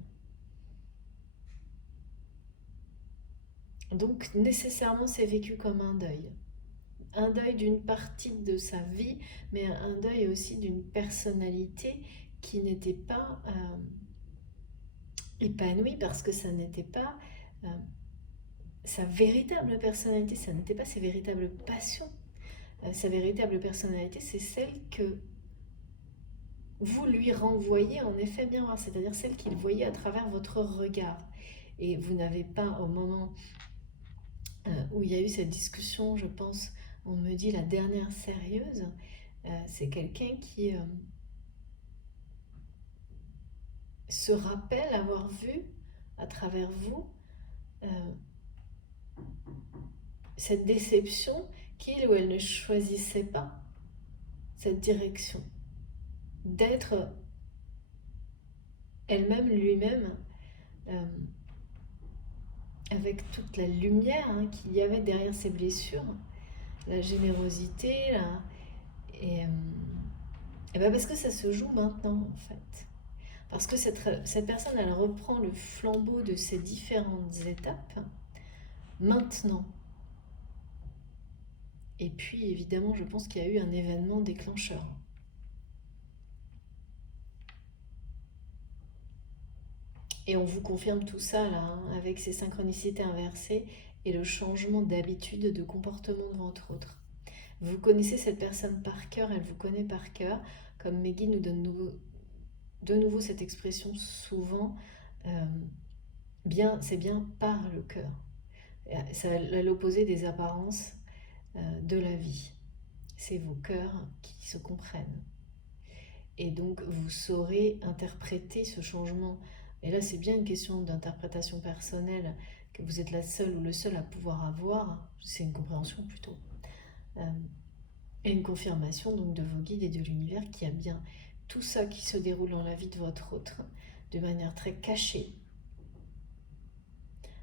Donc nécessairement c'est vécu comme un deuil. Un deuil d'une partie de sa vie, mais un deuil aussi d'une personnalité qui n'était pas épanouie parce que ça n'était pas sa véritable personnalité, ça n'était pas ses véritables passions. Sa véritable personnalité, c'est celle que vous lui renvoyez en effet miroir, c'est-à-dire celle qu'il voyait à travers votre regard. Et vous n'avez pas, au moment où il y a eu cette discussion, je pense, on me dit la dernière sérieuse, c'est quelqu'un qui se rappelle avoir vu à travers vous cette déception qu'il ou elle ne choisissait pas cette direction, d'être elle-même, lui-même, avec toute la lumière qu'il y avait derrière ses blessures, la générosité, et ben parce que ça se joue maintenant en fait. Parce que cette personne, elle reprend le flambeau de ces différentes étapes maintenant. Et puis évidemment, je pense qu'il y a eu un événement déclencheur. Et on vous confirme tout ça là, avec ces synchronicités inversées et le changement d'habitude, de comportement devant votre. Vous connaissez cette personne par cœur, elle vous connaît par cœur, comme Meggy nous donne de nouveau cette expression souvent, c'est bien par le cœur. C'est l'opposé des apparences de la vie. C'est vos cœurs qui se comprennent. Et donc vous saurez interpréter ce changement. Et là c'est bien une question d'interprétation personnelle que vous êtes la seule ou le seul à pouvoir avoir. C'est une compréhension plutôt. Et une confirmation donc de vos guides et de l'univers qu'il y a bien tout ça qui se déroule dans la vie de votre autre de manière très cachée.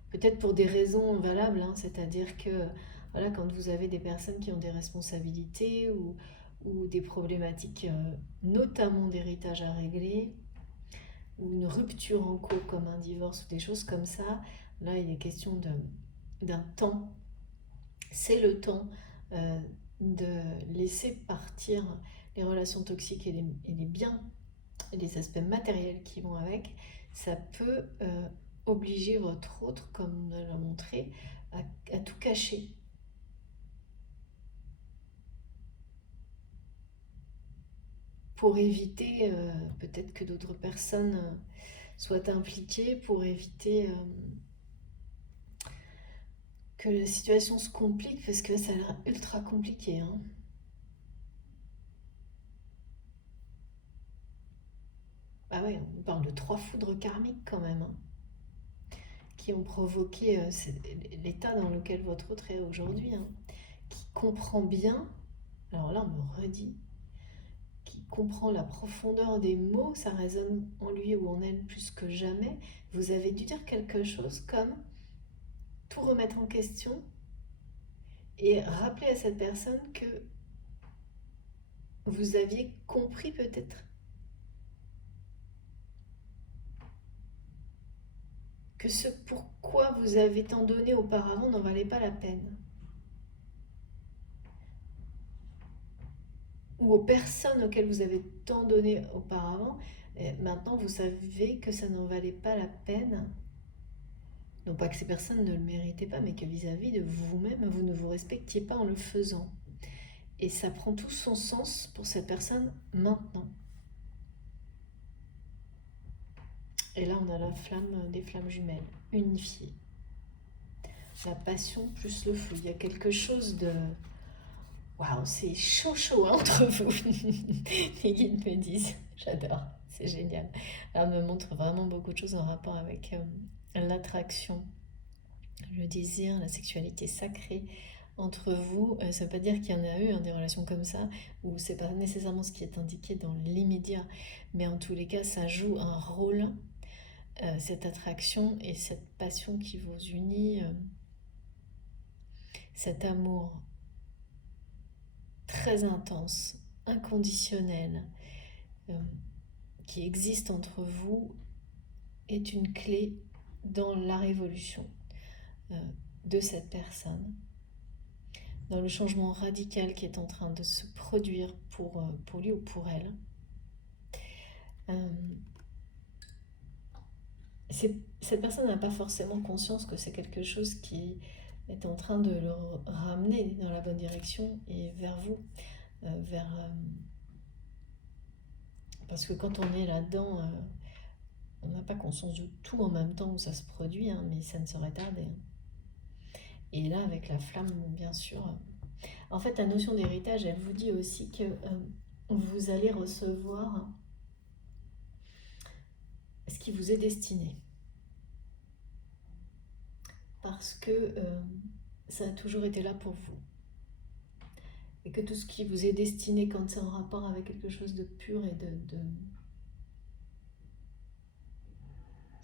Peut-être pour des raisons valables, c'est-à-dire que voilà, quand vous avez des personnes qui ont des responsabilités ou des problématiques, notamment d'héritage à régler, ou une rupture en cours comme un divorce ou des choses comme ça, là il est question d'un temps. C'est le temps de laisser partir les relations toxiques et les biens, et les aspects matériels qui vont avec. Ça peut obliger votre autre, comme on l'a montré, à tout cacher. Pour éviter peut-être que d'autres personnes soient impliquées, pour éviter que la situation se complique, parce que ça a l'air ultra compliqué. Ah ouais, on parle de 3 foudres karmiques quand même, qui ont provoqué l'état dans lequel votre autre est aujourd'hui, qui comprend bien, alors là on me redit, qui comprend la profondeur des mots, ça résonne en lui ou en elle plus que jamais. Vous avez dû dire quelque chose comme tout remettre en question et rappeler à cette personne que vous aviez compris peut-être que ce pourquoi vous avez tant donné auparavant n'en valait pas la peine. Ou aux personnes auxquelles vous avez tant donné auparavant, maintenant vous savez que ça n'en valait pas la peine. Non pas que ces personnes ne le méritaient pas, mais que vis-à-vis de vous-même, vous ne vous respectiez pas en le faisant. Et ça prend tout son sens pour cette personne maintenant. Et là, on a la flamme des flammes jumelles, unifiées. La passion plus le feu. Il y a quelque chose de... Waouh, c'est chaud entre vous. Les guides me disent, j'adore, c'est génial. Là, on me montre vraiment beaucoup de choses en rapport avec l'attraction, le désir, la sexualité sacrée entre vous. Ça ne veut pas dire qu'il y en a eu des relations comme ça, ou c'est pas nécessairement ce qui est indiqué dans l'immédiat, mais en tous les cas, ça joue un rôle, cette attraction et cette passion qui vous unit, cet amour très intense, inconditionnel, euh, qui existe entre vous, est une clé dans la révolution euh, de cette personne, dans le changement radical qui est en train de se produire pour lui ou pour elle. Cette personne n'a pas forcément conscience que c'est quelque chose qui est en train de le ramener dans la bonne direction et vers vous, parce que quand on est là-dedans, on n'a pas conscience de tout en même temps où ça se produit, mais ça ne saurait tarder. Et là, avec la flamme, bien sûr. En fait, la notion d'héritage, elle vous dit aussi que vous allez recevoir ce qui vous est destiné. Parce que ça a toujours été là pour vous. Et que tout ce qui vous est destiné quand c'est en rapport avec quelque chose de pur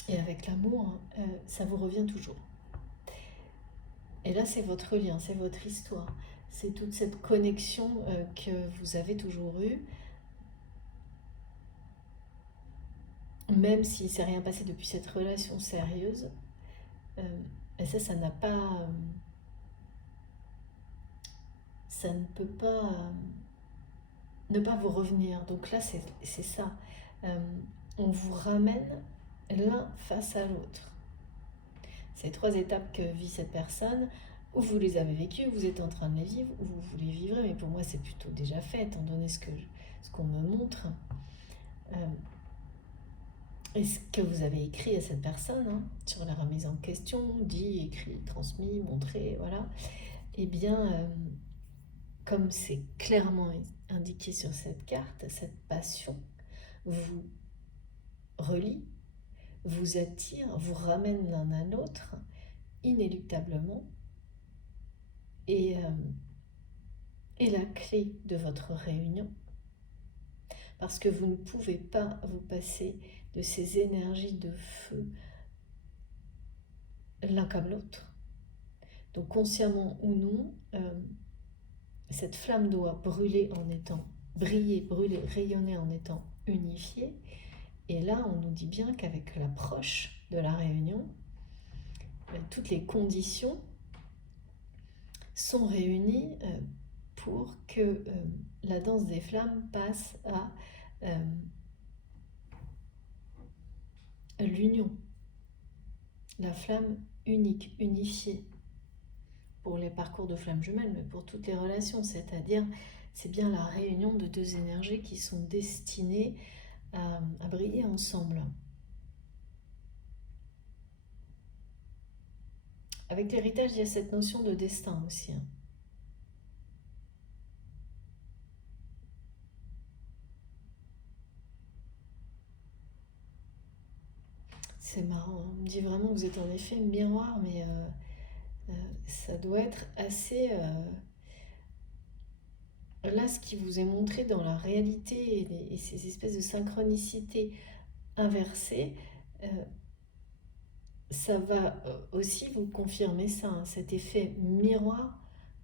et avec l'amour, ça vous revient toujours. Et là, c'est votre lien, c'est votre histoire. C'est toute cette connexion que vous avez toujours eue. Même s'il ne s'est rien passé depuis cette relation sérieuse, et ça n'a pas... ça ne peut pas ne pas vous revenir. Donc là, c'est ça. On vous ramène l'un face à l'autre. Ces 3 étapes que vit cette personne, où vous les avez vécues, vous êtes en train de les vivre, ou vous les vivrez, mais pour moi c'est plutôt déjà fait, étant donné ce qu'on me montre. Et ce que vous avez écrit à cette personne, sur la remise en question, dit, écrit, transmis, montré, voilà, eh bien, comme c'est clairement indiqué sur cette carte, cette passion vous relie, vous attire, vous ramène l'un à l'autre, inéluctablement, et la clé de votre réunion, parce que vous ne pouvez pas vous passer de ces énergies de feu l'un comme l'autre. Donc consciemment ou non, cette flamme doit brûler en étant, briller, brûler, rayonner en étant unifiée. Et là, on nous dit bien qu'avec l'approche de la réunion, toutes les conditions sont réunies pour que la danse des flammes passe à l'union, la flamme unique, unifiée, pour les parcours de flammes jumelles, mais pour toutes les relations, c'est-à-dire c'est bien la réunion de 2 énergies qui sont destinées à briller ensemble. Avec l'héritage, il y a cette notion de destin aussi. C'est marrant, on me dit vraiment que vous êtes en effet miroir, mais ça doit être assez... Là, ce qui vous est montré dans la réalité et ces espèces de synchronicité inversée, ça va aussi vous confirmer ça, cet effet miroir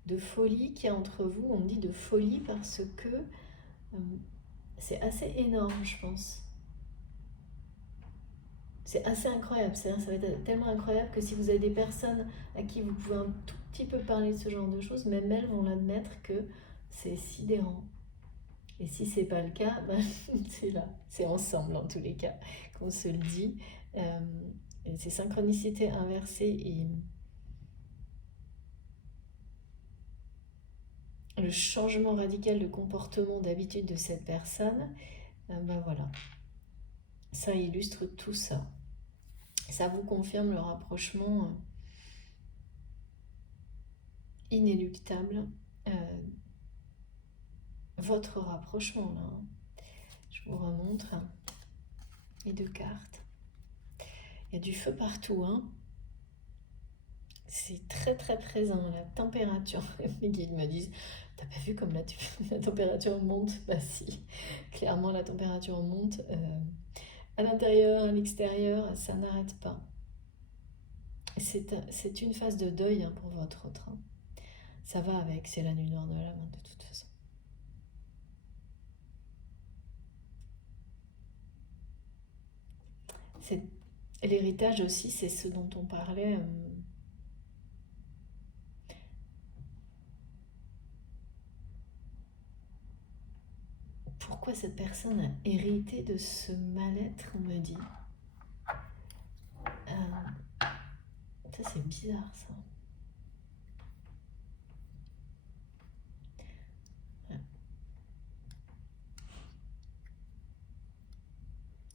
de folie qu'il y a entre vous. On me dit de folie parce que c'est assez énorme, je pense. C'est assez incroyable, ça va être tellement incroyable que si vous avez des personnes à qui vous pouvez un tout petit peu parler de ce genre de choses, même elles vont l'admettre que c'est sidérant. Et si c'est pas le cas, c'est là, c'est ensemble en tous les cas qu'on se le dit. Et ces synchronicités inversées et le changement radical de comportement, d'habitude de cette personne, voilà, ça illustre tout ça. Ça vous confirme le rapprochement inéluctable, votre rapprochement là. Je vous remontre les 2 cartes. Il y a du feu partout, c'est très très présent, la température. Les guides me disent, t'as pas vu comme la température monte? Bah si, clairement la température monte. À l'intérieur, à l'extérieur, ça n'arrête pas. C'est une phase de deuil pour votre autre. Ça va avec, c'est la nuit noire de la main de toute façon. C'est l'héritage aussi, c'est ce dont on parlait. Pourquoi cette personne a hérité de ce mal-être, on me dit. Ça c'est bizarre ça.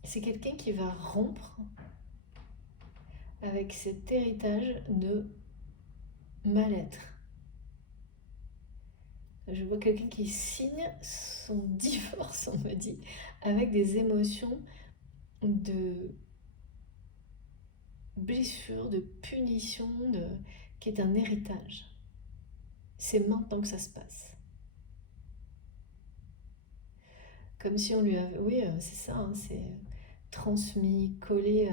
C'est quelqu'un qui va rompre avec cet héritage de mal-être. Je vois quelqu'un qui signe son divorce, on me dit, avec des émotions de blessure, de punition, qui est un héritage. C'est maintenant que ça se passe. Comme si on lui avait... Oui, c'est ça, c'est transmis, collé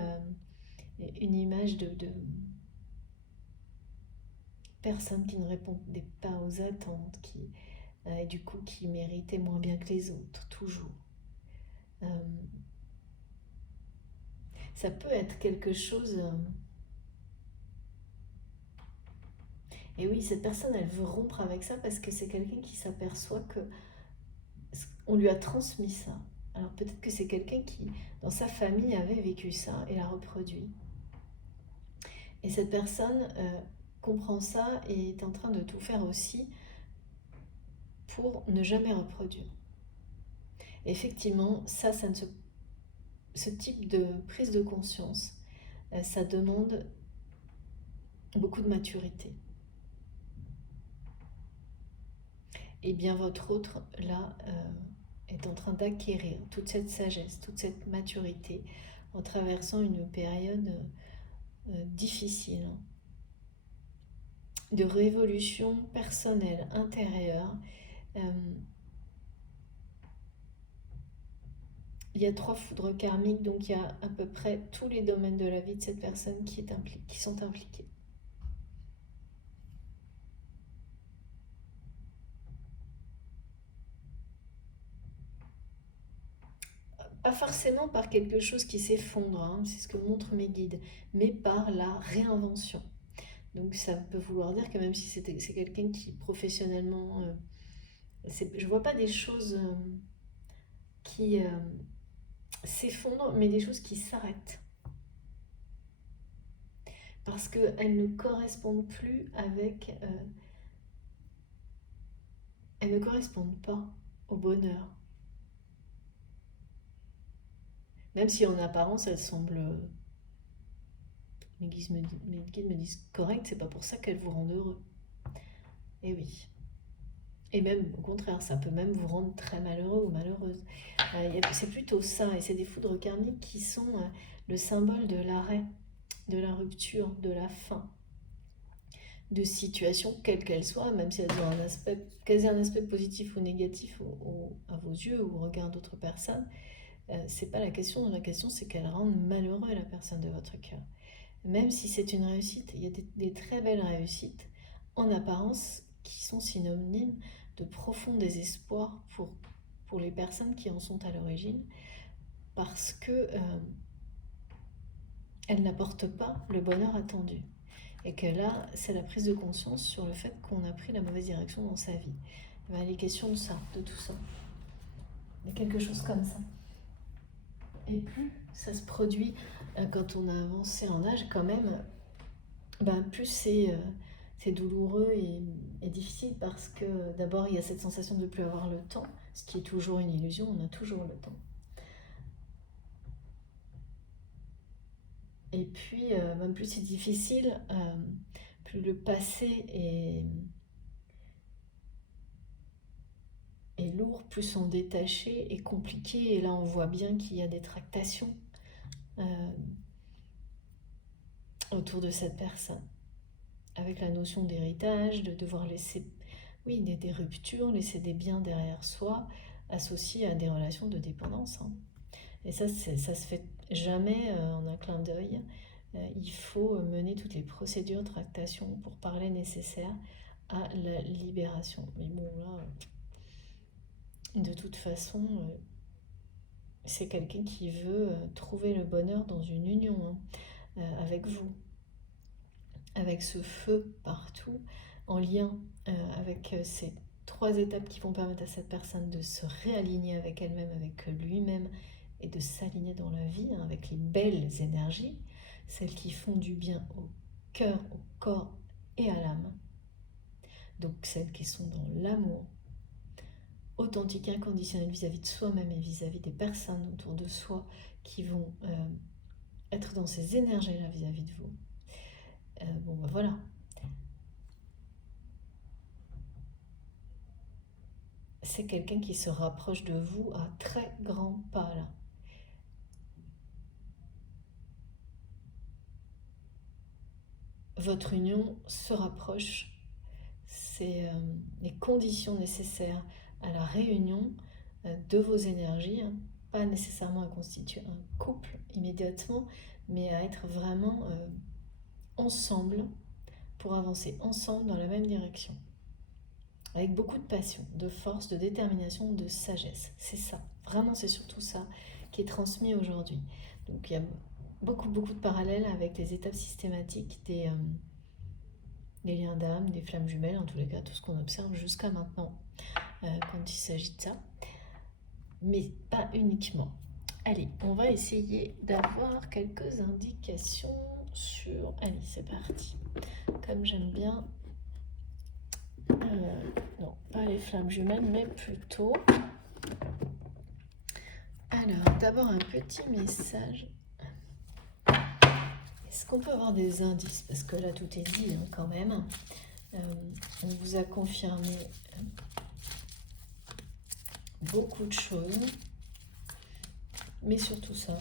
une image de personne qui ne répondait pas aux attentes, et du coup qui méritait moins bien que les autres, toujours. Euh, ça peut être quelque chose... et oui, cette personne, elle veut rompre avec ça parce que c'est quelqu'un qui s'aperçoit que on lui a transmis ça. Alors peut-être que c'est quelqu'un qui, dans sa famille, avait vécu ça et l'a reproduit. Et cette personne comprend ça et est en train de tout faire aussi pour ne jamais reproduire. Et effectivement, ce type de prise de conscience, ça demande beaucoup de maturité. Et bien votre autre, là, est en train d'acquérir toute cette sagesse, toute cette maturité en traversant une période difficile de révolution personnelle, intérieure. Il y a 3 foudres karmiques, donc il y a à peu près tous les domaines de la vie de cette personne qui sont impliqués. Pas forcément par quelque chose qui s'effondre, c'est ce que montrent mes guides, mais par la réinvention. Donc ça peut vouloir dire que même si c'est quelqu'un qui professionnellement... je vois pas des choses qui s'effondrent, mais des choses qui s'arrêtent. Parce qu'elles ne correspondent plus avec... elles ne correspondent pas au bonheur. Même si en apparence elles semblent... mes guides me disent correct, c'est pas pour ça qu'elles vous rendent heureux. Et oui. Et même au contraire, ça peut même vous rendre très malheureux ou malheureuse. C'est plutôt ça, et c'est des foudres karmiques qui sont le symbole de l'arrêt, de la rupture, de la fin, de situations quelles qu'elles soient, même si elles ont un aspect positif ou négatif à vos yeux ou au regard d'autres personnes. C'est pas la question. La question, c'est qu'elles rendent malheureux la personne de votre cœur. Même si c'est une réussite, il y a des très belles réussites en apparence qui sont synonymes de profond désespoir pour les personnes qui en sont à l'origine, parce que elles n'apportent pas le bonheur attendu. Et que là, c'est la prise de conscience sur le fait qu'on a pris la mauvaise direction dans sa vie. Il est question de ça, de tout ça. De quelque chose comme ça. Et plus ça se produit quand on a avancé en âge, quand même, plus c'est douloureux et difficile parce que d'abord il y a cette sensation de ne plus avoir le temps, ce qui est toujours une illusion, on a toujours le temps. Et puis plus c'est difficile, plus le passé est lourd, plus sont détachés et compliqués. Et là on voit bien qu'il y a des tractations autour de cette personne. avec la notion d'héritage, de devoir laisser, oui, des ruptures, laisser des biens derrière soi, associés à des relations de dépendance. Hein. Et ça se fait jamais en un clin d'œil. Il faut mener toutes les procédures, tractations pour parler nécessaires à la libération. Mais bon, là, de toute façon, c'est quelqu'un qui veut trouver le bonheur dans une union avec vous, avec ce feu partout, en lien avec ces 3 étapes qui vont permettre à cette personne de se réaligner avec elle-même, avec lui-même, et de s'aligner dans la vie avec les belles énergies, celles qui font du bien au cœur, au corps et à l'âme. Donc celles qui sont dans l'amour authentique, inconditionnel vis-à-vis de soi-même et vis-à-vis des personnes autour de soi qui vont être dans ces énergies-là vis-à-vis de vous. Bon ben voilà. C'est quelqu'un qui se rapproche de vous à très grands pas là. Votre union se rapproche. C'est les conditions nécessaires à la réunion de vos énergies, hein. Pas nécessairement à constituer un couple immédiatement, mais à être vraiment ensemble pour avancer ensemble dans la même direction. Avec beaucoup de passion, de force, de détermination, de sagesse. C'est ça, vraiment c'est surtout ça qui est transmis aujourd'hui. Donc il y a beaucoup de parallèles avec les étapes systématiques des liens d'âme, des flammes jumelles, en tous les cas tout ce qu'on observe jusqu'à maintenant quand il s'agit de ça. Mais pas uniquement. Allez, on va essayer d'avoir quelques indications sur... Allez, c'est parti. Comme j'aime bien... non, pas les flammes jumelles, mais plutôt... Alors, d'abord un petit message. Est-ce qu'on peut avoir des indices? Parce que là, tout est dit hein, quand même. On vous a confirmé beaucoup de choses. Mais surtout ça,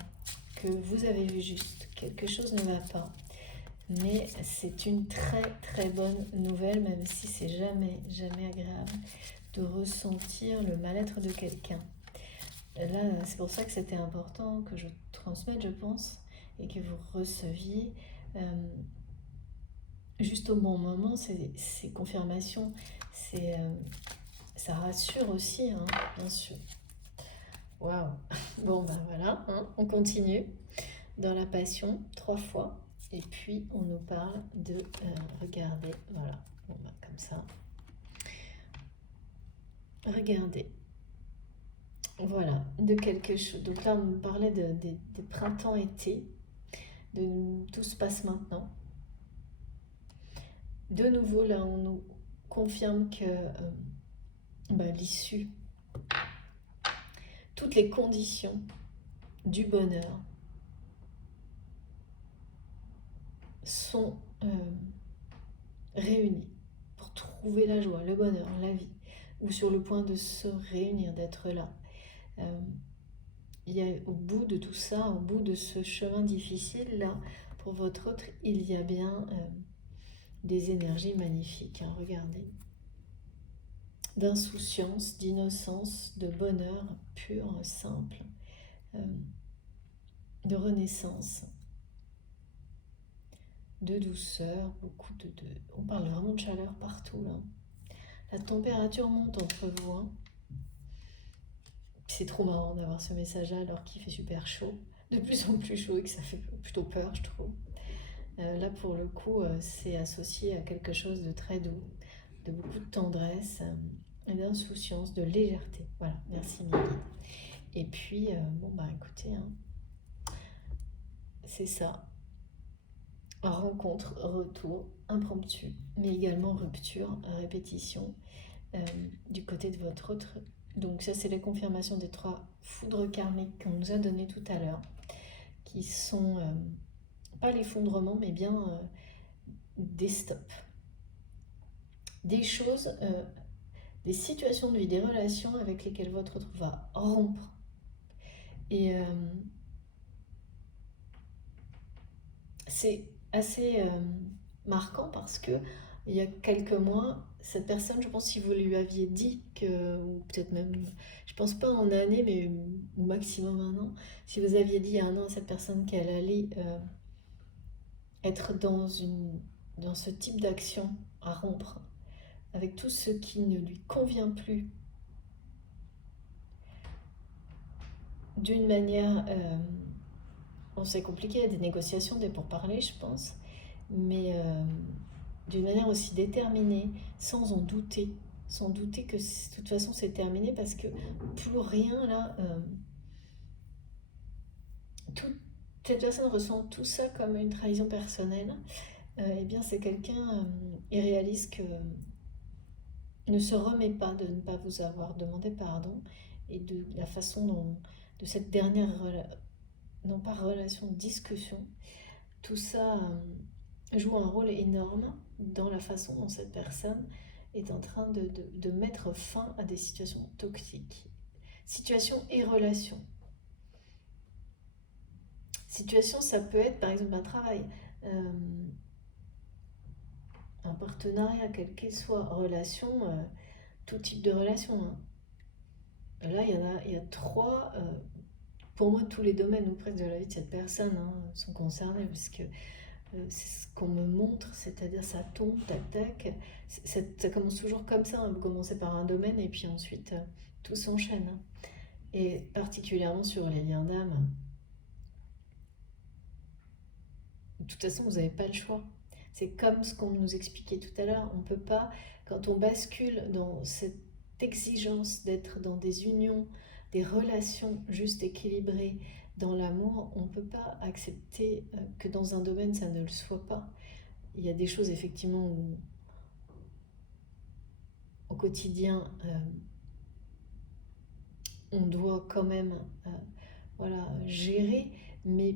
que vous avez vu juste. Quelque chose ne va pas. Mais c'est une très bonne nouvelle, même si c'est jamais agréable de ressentir le mal-être de quelqu'un. Là, c'est pour ça que c'était important que je transmette, je pense, et que vous receviez juste au bon moment ces confirmations. Ça rassure aussi, hein, bien sûr. Waouh. Bon, ben voilà, hein, on continue dans la passion 3 fois. Et puis, on nous parle de regarder, voilà, bon, ben, comme ça. Regardez. Voilà, de quelque chose. Donc là, on nous parlait des printemps-été, de tout se passe maintenant. De nouveau, là, on nous confirme que l'issue, toutes les conditions du bonheur sont réunies pour trouver la joie, le bonheur, la vie, ou sur le point de se réunir, d'être là. Il y a au bout de tout ça, au bout de ce chemin difficile, là, pour votre autre, il y a bien des énergies magnifiques, hein, regardez. D'insouciance, d'innocence, de bonheur pur, simple, de renaissance, de douceur, beaucoup de... On parle vraiment de chaleur partout, là. La température monte entre vous, hein. C'est trop marrant d'avoir ce message-là alors qu'il fait super chaud, de plus en plus chaud et que ça fait plutôt peur, je trouve. Là, pour le coup, c'est associé à quelque chose de très doux, de beaucoup de tendresse, d'insouciance, de légèreté. Voilà, merci Miguel. Et puis, bon, bah écoutez, hein, c'est ça. Rencontre, retour, impromptu, mais également rupture, répétition du côté de votre autre. Donc ça, c'est la confirmation des 3 foudres karmiques qu'on nous a données tout à l'heure, qui sont pas l'effondrement, mais bien des stops. Des choses, des situations de vie, des relations avec lesquelles votre autre va rompre. Et c'est assez marquant parce que il y a quelques mois, cette personne, je pense, si vous lui aviez dit que, ou peut-être même, je pense pas en année, mais au maximum un an, si vous aviez dit il y a un an à cette personne qu'elle allait être dans ce type d'action à rompre avec tout ce qui ne lui convient plus d'une manière, bon, c'est compliqué, il y a des négociations, des pourparlers, je pense, mais d'une manière aussi déterminée, sans douter que de toute façon c'est terminé parce que plus rien là, tout, cette personne ressent tout ça comme une trahison personnelle, eh bien c'est quelqu'un, il réalise que ne se remet pas de ne pas vous avoir demandé pardon et de la façon dont, de cette dernière, non pas relation, discussion, tout ça joue un rôle énorme dans la façon dont cette personne est en train de mettre fin à des situations toxiques. Situation et relation. Situation, ça peut être par exemple un travail, euh, un partenariat, quel qu'il soit, relation, tout type de relation, hein. Là, il y a trois, pour moi, tous les domaines ou presque de la vie de cette personne sont concernés, parce que c'est ce qu'on me montre, c'est-à-dire ça tombe, tac, ça commence toujours comme ça, hein. Vous commencez par un domaine et puis ensuite tout s'enchaîne, hein. Et particulièrement sur les liens d'âme, de toute façon, vous n'avez pas le choix. C'est comme ce qu'on nous expliquait tout à l'heure, on ne peut pas, quand on bascule dans cette exigence d'être dans des unions, des relations juste équilibrées, dans l'amour, on ne peut pas accepter que dans un domaine ça ne le soit pas. Il y a des choses effectivement où, au quotidien, on doit quand même voilà, gérer, mais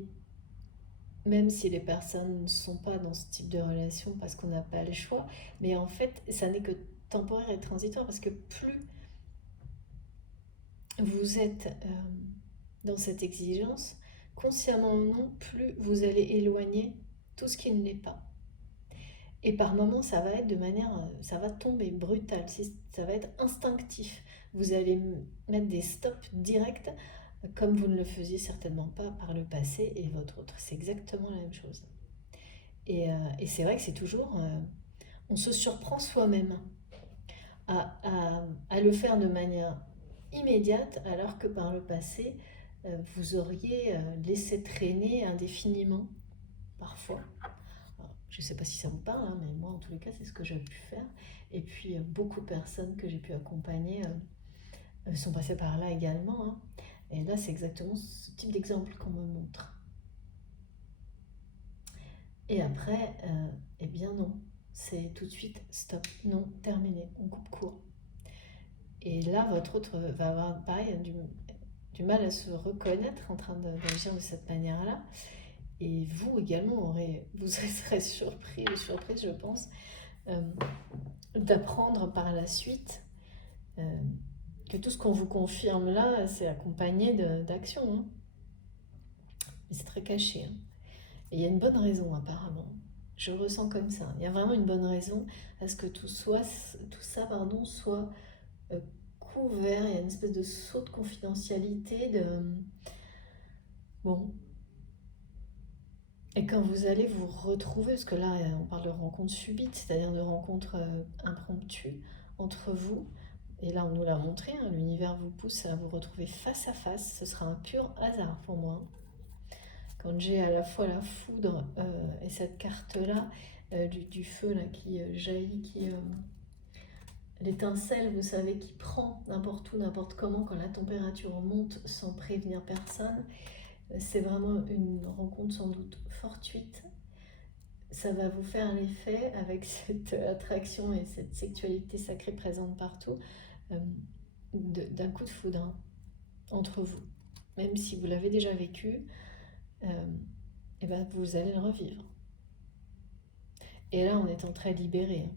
même si les personnes ne sont pas dans ce type de relation parce qu'on n'a pas le choix, mais en fait, ça n'est que temporaire et transitoire parce que plus vous êtes dans cette exigence, consciemment ou non, plus vous allez éloigner tout ce qui ne l'est pas. Et par moments, ça va être de manière, ça va tomber brutal, ça va être instinctif. Vous allez mettre des stops directs, comme vous ne le faisiez certainement pas par le passé et votre autre. C'est exactement la même chose. Et c'est vrai que c'est toujours, on se surprend soi-même à le faire de manière immédiate, alors que par le passé, vous auriez laissé traîner indéfiniment, parfois. Alors, je ne sais pas si ça vous parle, hein, mais moi, en tous les cas, c'est ce que j'ai pu faire. Et puis, beaucoup de personnes que j'ai pu accompagner sont passées par là également, hein. Et là, c'est exactement ce type d'exemple qu'on me montre. Et après, eh bien non, c'est tout de suite stop, non, terminé, on coupe court. Et là, votre autre va avoir pareil du mal à se reconnaître en train d'agir de cette manière-là. Et vous également, vous serez surpris ou surprise, je pense, euh, d'apprendre par la suite que tout ce qu'on vous confirme là, c'est accompagné d'actions, hein. Mais c'est très caché, hein. Et il y a une bonne raison apparemment. Je le ressens comme ça. Il y a vraiment une bonne raison à ce que tout ça, pardon, soit euh, couvert. Il y a une espèce de saut de confidentialité. Bon. Et quand vous allez vous retrouver, parce que là, on parle de rencontres subites, c'est-à-dire de rencontres impromptues entre vous. Et là, on nous l'a montré, hein, l'univers vous pousse à vous retrouver face à face. Ce sera un pur hasard pour moi. Quand j'ai à la fois la foudre et cette carte-là, du feu là, qui jaillit, l'étincelle, vous savez, qui prend n'importe où, n'importe comment, quand la température monte sans prévenir personne, c'est vraiment une rencontre sans doute fortuite. Ça va vous faire l'effet, avec cette attraction et cette sexualité sacrée présente partout, euh, d'un coup de foudre, hein, entre vous. Même si vous l'avez déjà vécu, et ben vous allez le revivre. Et là, on est en train de libérer, hein,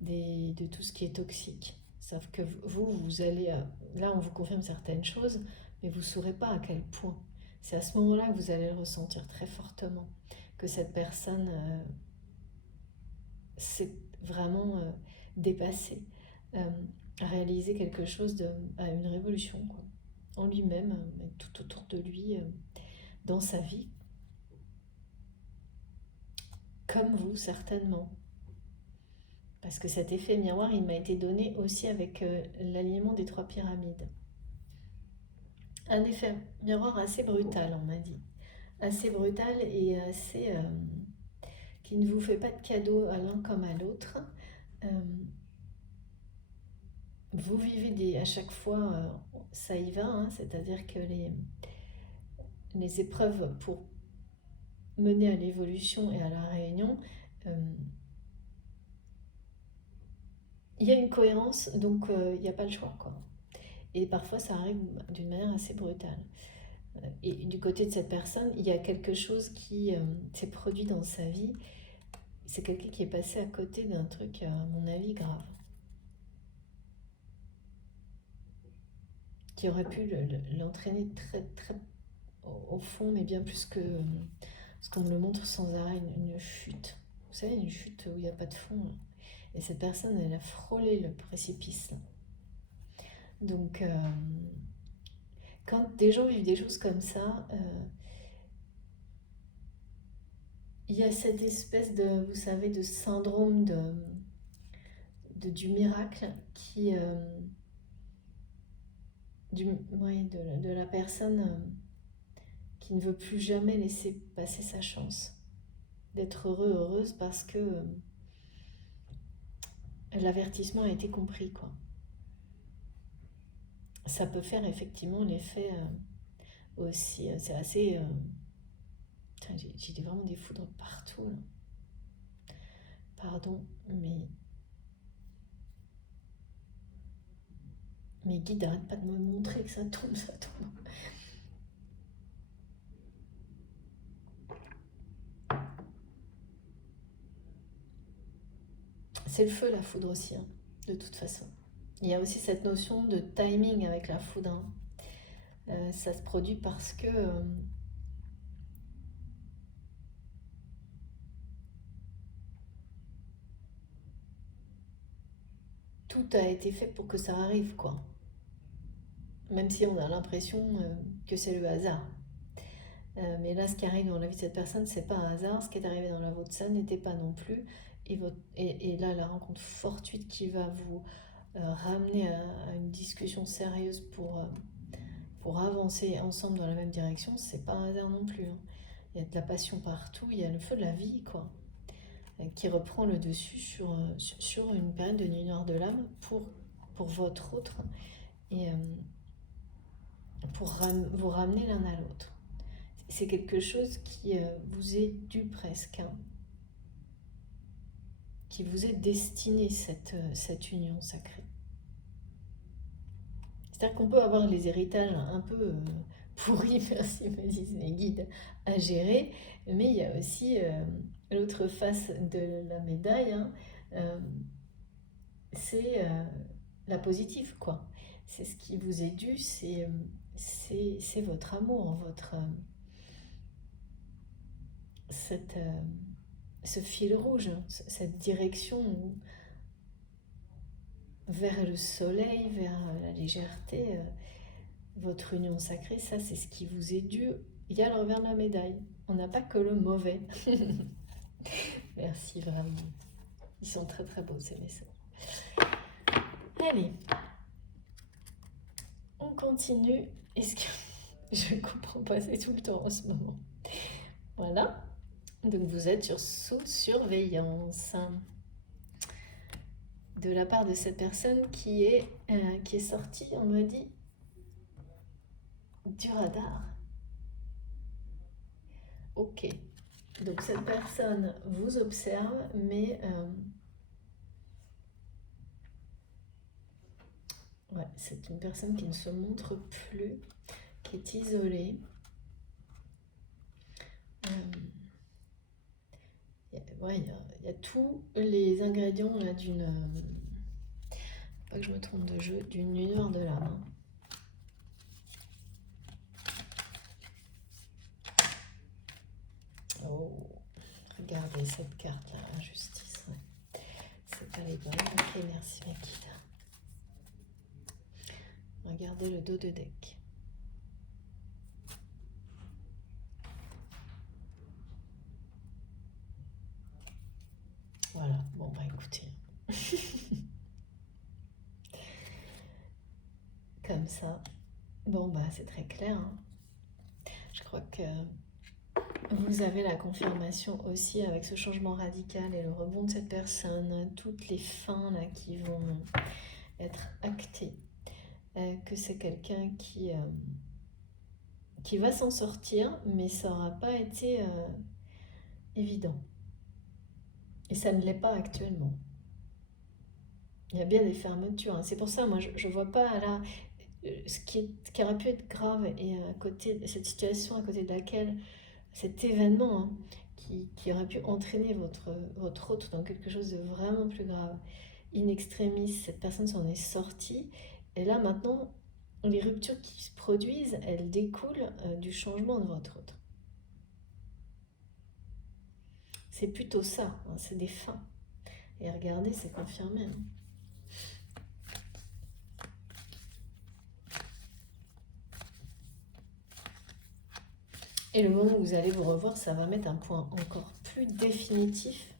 de tout ce qui est toxique. Sauf que vous allez... là, on vous confirme certaines choses, mais vous ne saurez pas à quel point. C'est à ce moment-là que vous allez le ressentir très fortement, que cette personne c'est vraiment dépasser, euh, réaliser quelque chose une révolution, quoi, en lui-même, et tout autour de lui, dans sa vie, comme vous certainement. Parce que cet effet miroir, il m'a été donné aussi avec l'alignement des 3 pyramides. Un effet miroir assez brutal, on m'a dit. Assez brutal et assez... qui ne vous fait pas de cadeau à l'un comme à l'autre. Euh, vous vivez à chaque fois, ça y va, hein, c'est-à-dire que les épreuves pour mener à l'évolution et à la réunion, euh, il y a une cohérence, donc il n'y a pas le choix, quoi. Et parfois, ça arrive d'une manière assez brutale. Et du côté de cette personne, il y a quelque chose qui s'est produit dans sa vie. C'est quelqu'un qui est passé à côté d'un truc, à mon avis, grave. Qui aurait pu l'entraîner très, très au fond, mais bien plus que ce qu'on me le montre sans arrêt, une chute. Vous savez, une chute où il n'y a pas de fond, là. Et cette personne, elle a frôlé le précipice, là. Donc, quand des gens vivent des choses comme ça, il y a cette espèce de, vous savez, de syndrome du miracle qui, ouais, de la personne qui ne veut plus jamais laisser passer sa chance d'être heureux, heureuse parce que l'avertissement a été compris, quoi. Ça peut faire effectivement l'effet aussi, c'est assez... j'ai vraiment des foudres partout, là. Pardon, mais mes guides n'arrêtent pas de me montrer que ça tombe, ça tombe. C'est le feu, la foudre aussi, hein, de toute façon. Il y a aussi cette notion de timing avec la foudre, hein. Ça se produit parce que tout a été fait pour que ça arrive, quoi. Même si on a l'impression que c'est le hasard. Mais là, ce qui arrive dans la vie de cette personne, c'est pas un hasard. Ce qui est arrivé dans la vôtre, ça n'était pas non plus. Et là, la rencontre fortuite qui va vous ramener à une discussion sérieuse pour avancer ensemble dans la même direction, c'est pas un hasard non plus, hein. Il y a de la passion partout, il y a le feu de la vie, quoi, qui reprend le dessus sur une période de nuit noire de l'âme pour votre autre et pour vous ramener l'un à l'autre. C'est quelque chose qui vous est dû presque, hein, qui vous est destiné, cette union sacrée. C'est-à-dire qu'on peut avoir les héritages un peu pourris, merci, me disent mes guides, à gérer, mais il y a aussi l'autre face de la médaille, hein, euh, c'est la positive, quoi. C'est ce qui vous est dû, c'est votre amour, ce fil rouge, hein, cette direction vers le soleil, vers la légèreté, votre union sacrée, ça c'est ce qui vous est dû. Il y a le revers de la médaille. On n'a pas que le mauvais. Merci vraiment. Ils sont très très beaux ces messages. Allez, on continue. Est-ce que je ne comprends pas, c'est tout le temps en ce moment. Voilà. Donc vous êtes sous surveillance de la part de cette personne qui est sortie, on me dit, du radar. Ok. Donc cette personne vous observe, mais ouais, c'est une personne qui ne se montre plus, qui est isolée. Ouais, il y a tous les ingrédients là d'une... pas que je me trompe de jeu, d'une lueur de l'âme, hein. Oh, regardez cette carte là, la justice. Ouais. c'est pas les bonnes. Ok, merci Makita. Regardez le dos de deck. Voilà, bon bah écoutez. Comme ça. Bon bah c'est très clair. Hein. Je crois que vous avez la confirmation aussi avec ce changement radical et le rebond de cette personne, toutes les fins là qui vont être actées, que c'est quelqu'un qui va s'en sortir, mais ça n'aura pas été évident. Et ça ne l'est pas actuellement. Il y a bien des fermetures. Hein. C'est pour ça, moi, je ne vois pas là ce qui aurait pu être grave et à côté, cette situation à côté de laquelle, cet événement hein, qui aurait pu entraîner votre hôte dans quelque chose de vraiment plus grave. In extremis, cette personne s'en est sortie. Et là, maintenant, les ruptures qui se produisent, elles découlent du changement de votre hôte. C'est plutôt ça, hein, c'est des fins. Et regardez, c'est confirmé. Hein. Et le moment où vous allez vous revoir, ça va mettre un point encore plus définitif,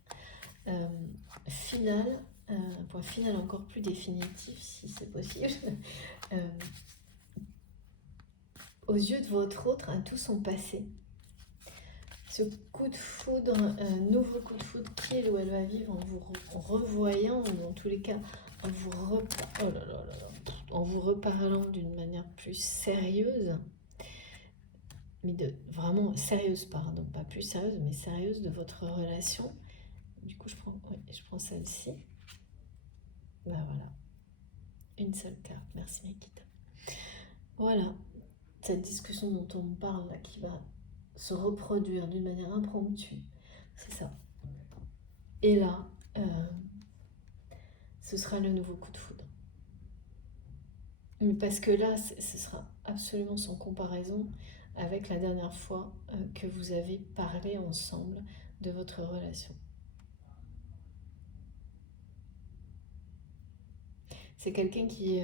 final, un point final encore plus définitif, si c'est possible, aux yeux de votre autre, à tout son passé. Ce coup de foudre, un nouveau coup de foudre qu'il ou elle va vivre en vous revoyant, ou en tous les cas, en vous, en vous reparlant d'une manière plus sérieuse, mais vraiment sérieuse, pardon, pas plus sérieuse, mais sérieuse de votre relation. Du coup, je prends celle-ci. Ben voilà, une seule carte. Merci Makita. Voilà, cette discussion dont on parle là, qui va se reproduire d'une manière impromptue, c'est ça. Et là, ce sera le nouveau coup de foudre. Mais parce que là, ce sera absolument sans comparaison avec la dernière fois que vous avez parlé ensemble de votre relation. C'est quelqu'un qui...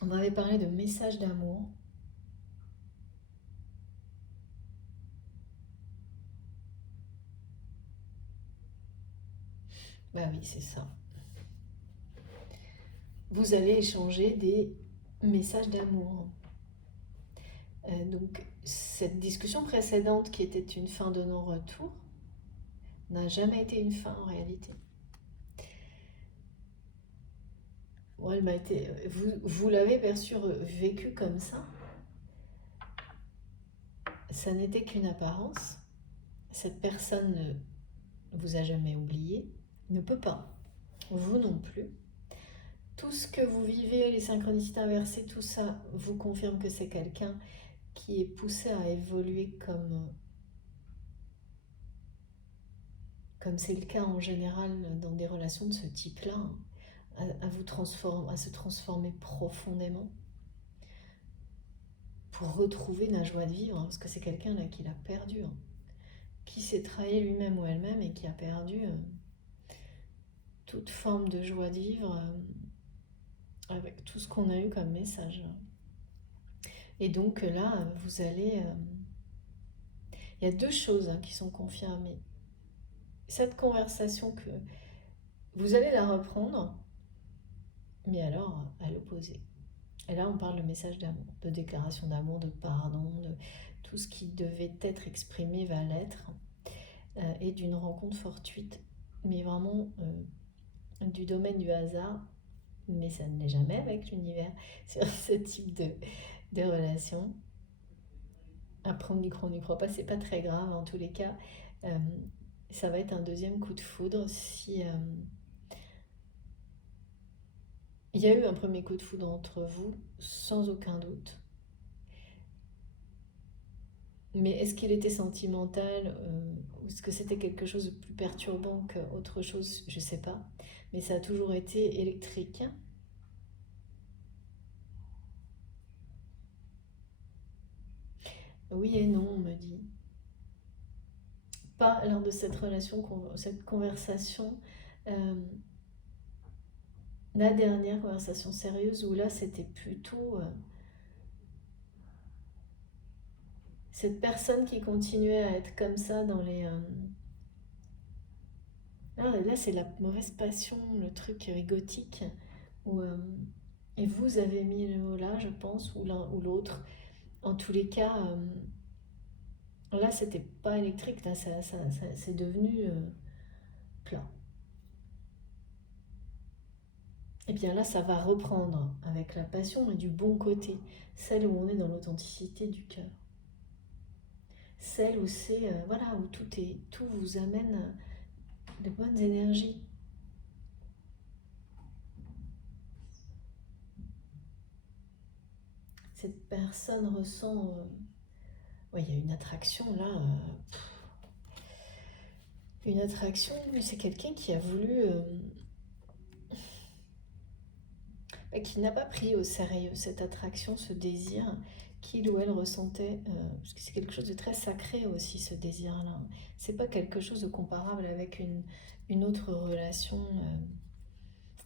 on avait parlé de message d'amour. Bah oui, c'est ça. Vous allez échanger des messages d'amour. Donc, cette discussion précédente qui était une fin de non-retour n'a jamais été une fin en réalité. Bon, elle m'a été, vous l'avez perçu, vécu comme ça. Ça n'était qu'une apparence. Cette personne ne vous a jamais oublié, ne peut pas, vous non plus. Tout ce que vous vivez, les synchronicités inversées, tout ça vous confirme que c'est quelqu'un qui est poussé à évoluer comme c'est le cas en général dans des relations de ce type-là, à se transformer profondément pour retrouver la joie de vivre, hein, parce que c'est quelqu'un là qui l'a perdu, hein, qui s'est trahi lui-même ou elle-même et qui a perdu toute forme de joie de vivre avec tout ce qu'on a eu comme message. Et donc là, vous allez... il y a deux choses hein, qui sont confirmées. Cette conversation que vous allez la reprendre, mais alors à l'opposé. Et là, on parle de message d'amour, de déclaration d'amour, de pardon, de tout ce qui devait être exprimé va l'être, et d'une rencontre fortuite, mais vraiment du domaine du hasard, mais ça ne l'est jamais avec l'univers sur ce type de relation. Après, on y croit, on n'y croit pas, c'est pas très grave en tous les cas. Ça va être un deuxième coup de foudre si il y a eu un premier coup de foudre entre vous, sans aucun doute. Mais est-ce qu'il était sentimental ou est-ce que c'était quelque chose de plus perturbant qu'autre chose? Je sais pas. Mais ça a toujours été électrique. Oui et non, on me dit. Pas lors de cette relation, cette conversation Euh, la dernière conversation sérieuse où là c'était plutôt cette personne qui continuait à être comme ça dans les... Là c'est la mauvaise passion, le truc égotique, où, et vous avez mis le mot là, je pense, ou l'un ou l'autre. En tous les cas, là c'était pas électrique, là c'est devenu plat. Et bien là, ça va reprendre avec la passion et du bon côté, celle où on est dans l'authenticité du cœur, celle où c'est voilà où tout vous amène de bonnes énergies. Cette personne ressent, ouais, il y a une attraction là, une attraction. C'est quelqu'un qui a voulu, qui n'a pas pris au sérieux cette attraction, ce désir qu'il ou elle ressentait, parce que c'est quelque chose de très sacré aussi, ce désir-là. C'est pas quelque chose de comparable avec une autre relation.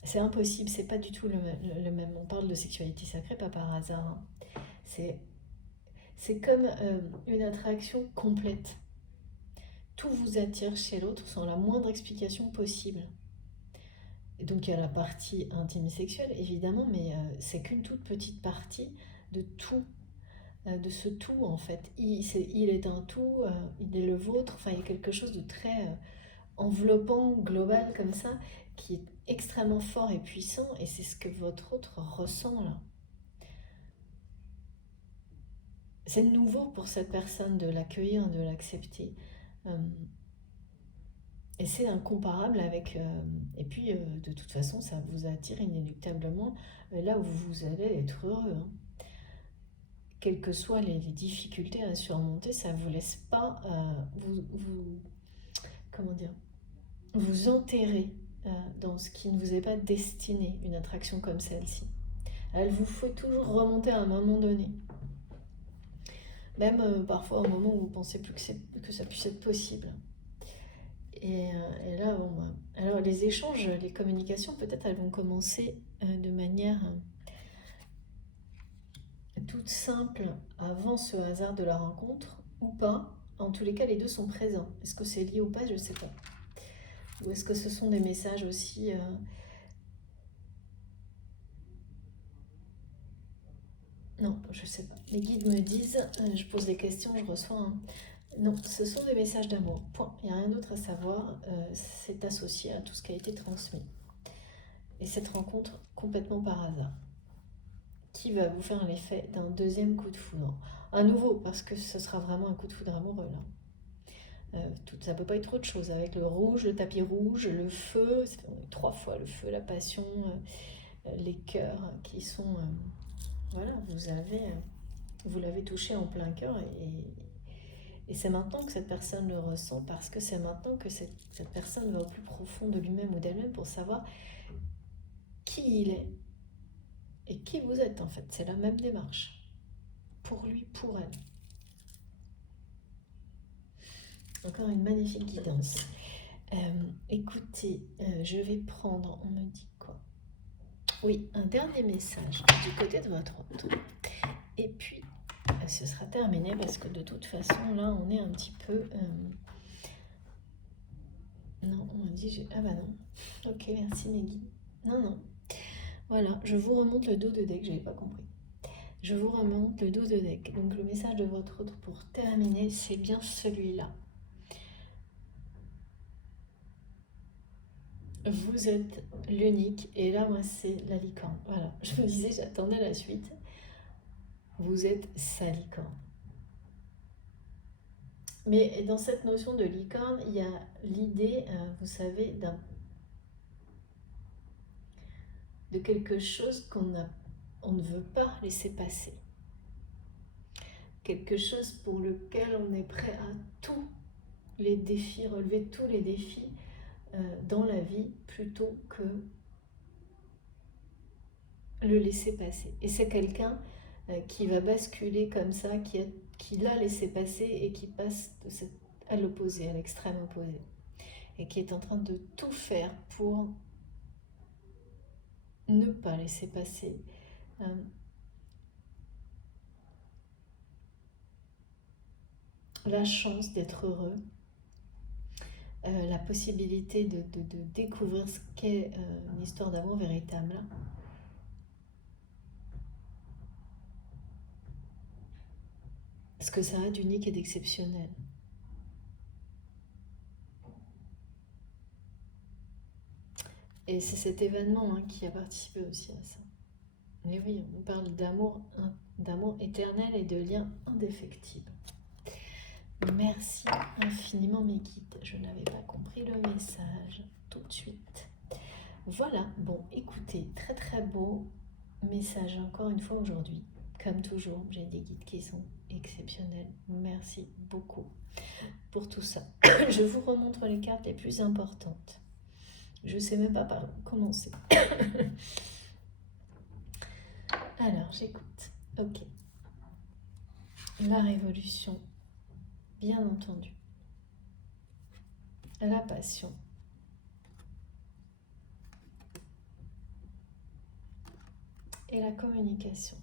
C'est impossible, c'est pas du tout le même. On parle de sexualité sacrée, pas par hasard, hein. C'est, c'est comme une attraction complète. Tout vous attire chez l'autre sans la moindre explication possible. Et donc il y a la partie intime sexuelle, évidemment, mais c'est qu'une toute petite partie de tout, de ce tout en fait. Il est un tout, il est le vôtre, enfin il y a quelque chose de très enveloppant, global comme ça, qui est extrêmement fort et puissant, et c'est ce que votre autre ressent là. C'est nouveau pour cette personne de l'accueillir, de l'accepter. Euh, et c'est incomparable avec... et puis, de toute façon, ça vous attire inéluctablement là où vous allez être heureux, hein. Quelles que soient les difficultés à surmonter, ça ne vous laisse pas comment dire, vous enterrer dans ce qui ne vous est pas destiné, une attraction comme celle-ci. Elle vous fait toujours remonter à un moment donné. Même parfois au moment où vous pensez plus que ça puisse être possible. Et là, bon, bah, alors les échanges, les communications, peut-être elles vont commencer de manière toute simple avant ce hasard de la rencontre ou pas. En tous les cas, les deux sont présents. Est-ce que c'est lié ou pas, je ne sais pas. Ou est-ce que ce sont des messages aussi non, je ne sais pas. Les guides me disent, je pose des questions, je reçois un... Non, ce sont des messages d'amour. Point. Il n'y a rien d'autre à savoir. C'est associé à tout ce qui a été transmis. Et cette rencontre complètement par hasard, qui va vous faire l'effet d'un deuxième coup de foudre. À nouveau, parce que ce sera vraiment un coup de foudre amoureux là. Ça peut pas être autre chose. Avec le rouge, le tapis rouge, le feu, trois fois le feu, la passion, les cœurs qui sont... voilà, vous l'avez touché en plein cœur et c'est maintenant que cette personne le ressent parce que c'est maintenant que cette personne va au plus profond de lui-même ou d'elle-même pour savoir qui il est et qui vous êtes en fait. C'est la même démarche. Pour lui, pour elle. Encore une magnifique guidance. Écoutez, je vais prendre, on me dit quoi? Oui, un dernier message du côté de votre autre. Et puis, ce sera terminé parce que de toute façon, là, on est un petit peu... Non, on me dit... Ah bah non. Ok, merci Meggy. Non, non. Voilà, je vous remonte le dos de deck, j'avais pas compris. Je vous remonte le dos de deck. Donc le message de votre autre pour terminer, c'est bien celui-là. Vous êtes l'unique, et là, moi, c'est la licorne. Voilà, je me disais, j'attendais la suite. Vous êtes sa licorne. Mais dans cette notion de licorne, il y a l'idée, vous savez, de quelque chose on ne veut pas laisser passer. Quelque chose pour lequel on est prêt à tous les défis, relever tous les défis dans la vie, plutôt que le laisser passer. Et c'est quelqu'un qui va basculer comme ça, qui l'a laissé passer et qui passe à l'opposé, à l'extrême opposé. et qui est en train de tout faire pour ne pas laisser passer la chance d'être heureux, la possibilité de découvrir ce qu'est une histoire d'amour véritable. Ce que ça a d'unique et d'exceptionnel. Et c'est cet événement qui a participé aussi à ça. Mais oui, on parle d'amour éternel et de liens indéfectibles. Merci infiniment mes guides. Je n'avais pas compris le message tout de suite. Voilà, bon, écoutez, très très beau message encore une fois aujourd'hui. Comme toujours, j'ai des guides qui sont exceptionnels. Merci beaucoup pour tout ça. Je vous remontre les cartes les plus importantes. Je sais même pas par où commencer. Alors, j'écoute. Ok. La révolution, bien entendu. La passion. Et la communication.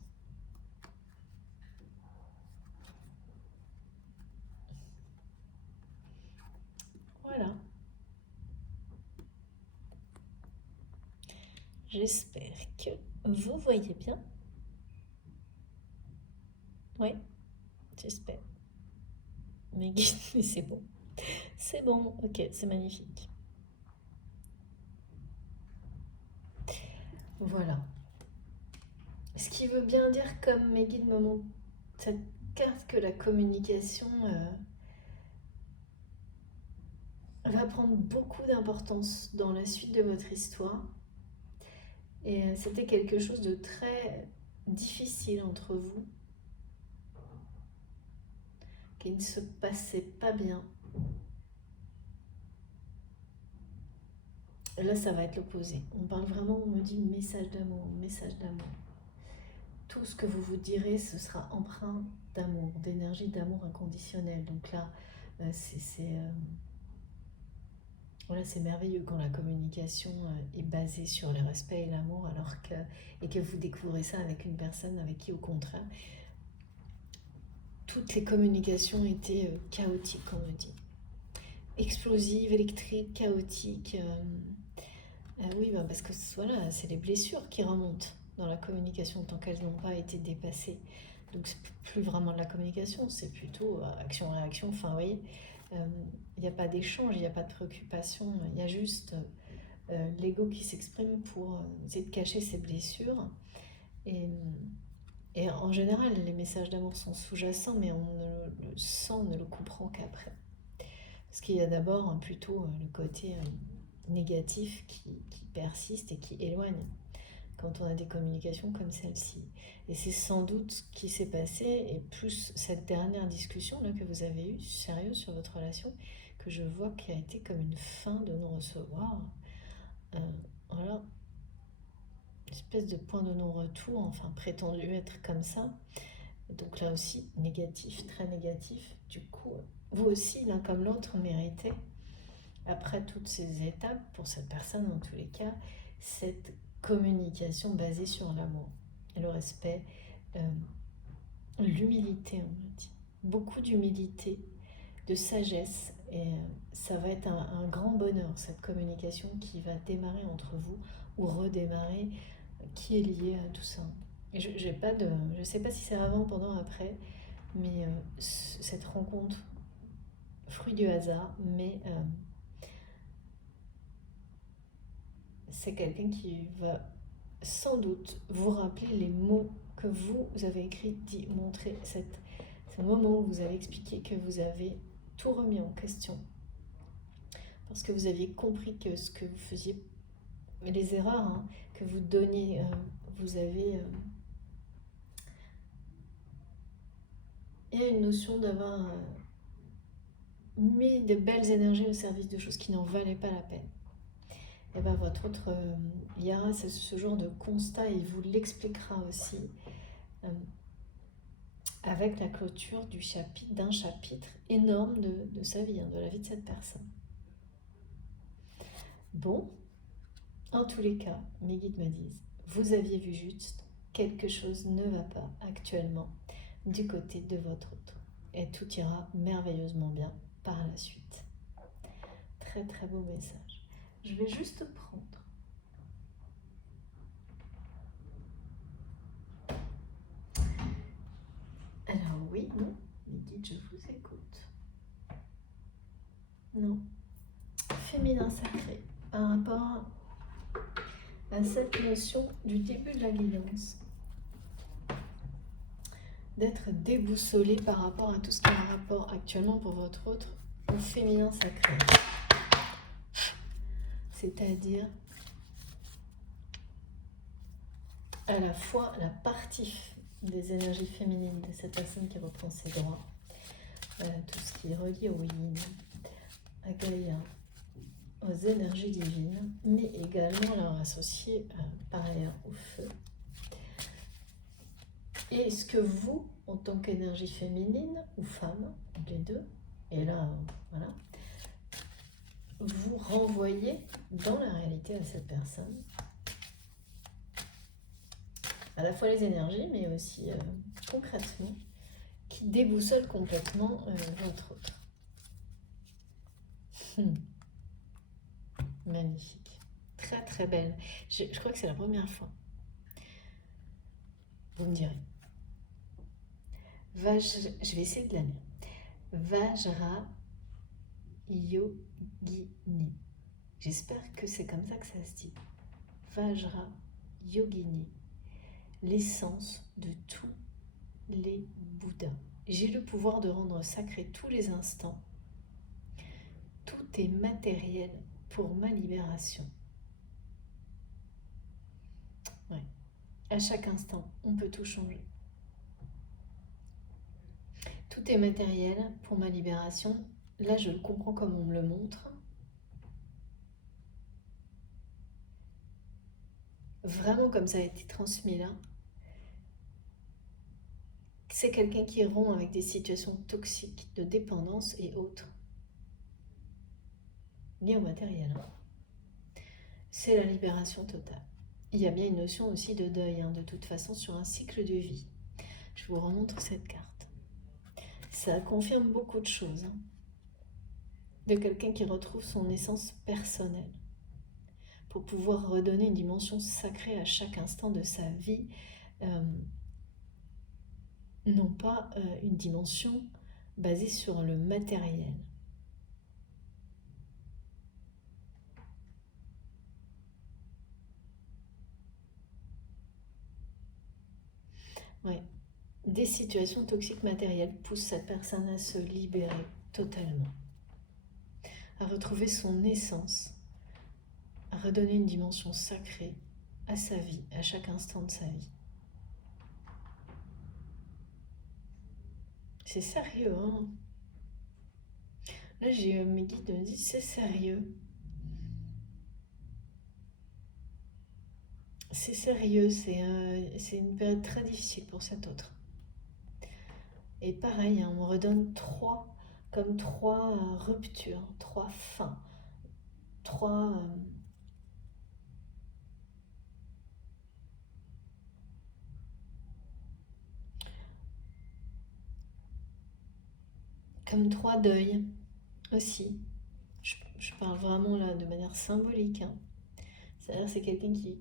Voilà. J'espère que vous voyez bien. Oui, j'espère. Mais c'est bon. C'est bon, ok, c'est magnifique. Voilà. Ce qui veut bien dire, comme mes guides me montrent cette carte, que la communication va prendre beaucoup d'importance dans la suite de votre histoire. Et c'était quelque chose de très difficile entre vous, qui ne se passait pas bien. Et là, ça va être l'opposé. On parle vraiment, on me dit message d'amour, message d'amour. Tout ce que vous vous direz, ce sera empreint d'amour, d'énergie d'amour inconditionnel. Donc là, voilà, c'est merveilleux quand la communication est basée sur le respect et l'amour, et que vous découvrez ça avec une personne avec qui, au contraire, toutes les communications étaient chaotiques, on me dit. Explosives, électriques, chaotiques. Oui, parce que voilà, c'est les blessures qui remontent dans la communication tant qu'elles n'ont pas été dépassées. Donc c'est plus vraiment de la communication, c'est plutôt action-réaction. Enfin, vous voyez, il n'y a pas d'échange, il n'y a pas de préoccupation, il y a juste l'ego qui s'exprime pour essayer de cacher ses blessures. Et en général, les messages d'amour sont sous-jacents, mais on ne le sent, on ne le comprend qu'après. Parce qu'il y a d'abord plutôt le côté négatif qui persiste et qui éloigne quand on a des communications comme celle-ci. Et c'est sans doute ce qui s'est passé, et plus cette dernière discussion là que vous avez eue, sérieux, sur votre relation, que je vois qui a été comme une fin de non-recevoir. Voilà, une espèce de point de non-retour, enfin prétendu être comme ça. Donc là aussi, négatif, très négatif. Du coup, vous aussi, l'un comme l'autre, méritez, après toutes ces étapes, pour cette personne en tous les cas, cette communication basée sur l'amour, le respect, l'humilité, on me dit. Beaucoup d'humilité, de sagesse, et ça va être un grand bonheur, cette communication qui va démarrer entre vous, ou redémarrer, qui est liée à tout ça. Et je ne sais pas si c'est avant, pendant, après, mais cette rencontre, fruit du hasard, mais c'est quelqu'un qui va sans doute vous rappeler les mots que vous avez écrits, dit, montrés, ce moment où vous avez expliqué que vous avez tout remis en question. Parce que vous aviez compris que ce que vous faisiez, les erreurs que vous donniez, vous avez... il y a une notion d'avoir mis de belles énergies au service de choses qui n'en valaient pas la peine. Et bien votre autre Yara, c'est ce genre de constat, et il vous l'expliquera aussi avec la clôture d'un chapitre énorme de sa vie, de la vie de cette personne. Bon, en tous les cas, mes guides me disent, vous aviez vu juste, quelque chose ne va pas actuellement du côté de votre autre. Et tout ira merveilleusement bien par la suite. Très très beau message. Je vais juste prendre. Alors oui, non, mes guides, je vous écoute. Non. Féminin sacré, par rapport à cette notion du début de la guidance. D'être déboussolé par rapport à tout ce qui a un rapport actuellement pour votre autre au féminin sacré. C'est-à-dire à la fois la partie des énergies féminines de cette personne qui reprend ses droits, tout ce qui est relié au yin, à Gaïa, aux énergies divines, mais également leur associer par ailleurs au feu. Et ce que vous, en tant qu'énergie féminine ou femme, les deux, et là, voilà, vous renvoyez dans la réalité à cette personne, à la fois les énergies, mais aussi concrètement, qui déboussole complètement votre autre. Magnifique. Très très belle. Je crois que c'est la première fois. Vous me direz. Je vais essayer de la lire. Vajra Yogini. J'espère que c'est comme ça que ça se dit. Vajra Yogini. L'essence de tous les Bouddhas. J'ai le pouvoir de rendre sacré tous les instants. Tout est matériel pour ma libération. Ouais. À chaque instant, on peut tout changer. Tout est matériel pour ma libération. Là, je le comprends comme on me le montre. Vraiment comme ça a été transmis là. C'est quelqu'un qui rompt avec des situations toxiques de dépendance et autres. Liées au matériel. C'est la libération totale. Il y a bien une notion aussi de deuil, de toute façon, sur un cycle de vie. Je vous remontre cette carte. Ça confirme beaucoup de choses. De quelqu'un qui retrouve son essence personnelle pour pouvoir redonner une dimension sacrée à chaque instant de sa vie. Non pas une dimension basée sur le matériel. Ouais. Des situations toxiques matérielles poussent cette personne à se libérer totalement, à retrouver son essence, à redonner une dimension sacrée à sa vie, à chaque instant de sa vie. C'est sérieux, hein? Là, j'ai mes guides me disent, c'est sérieux. C'est sérieux, c'est une période très difficile pour cet autre. Et pareil, on me redonne trois ruptures, trois fins, trois... comme trois deuils aussi. Je parle vraiment là de manière symbolique. C'est-à-dire c'est quelqu'un qui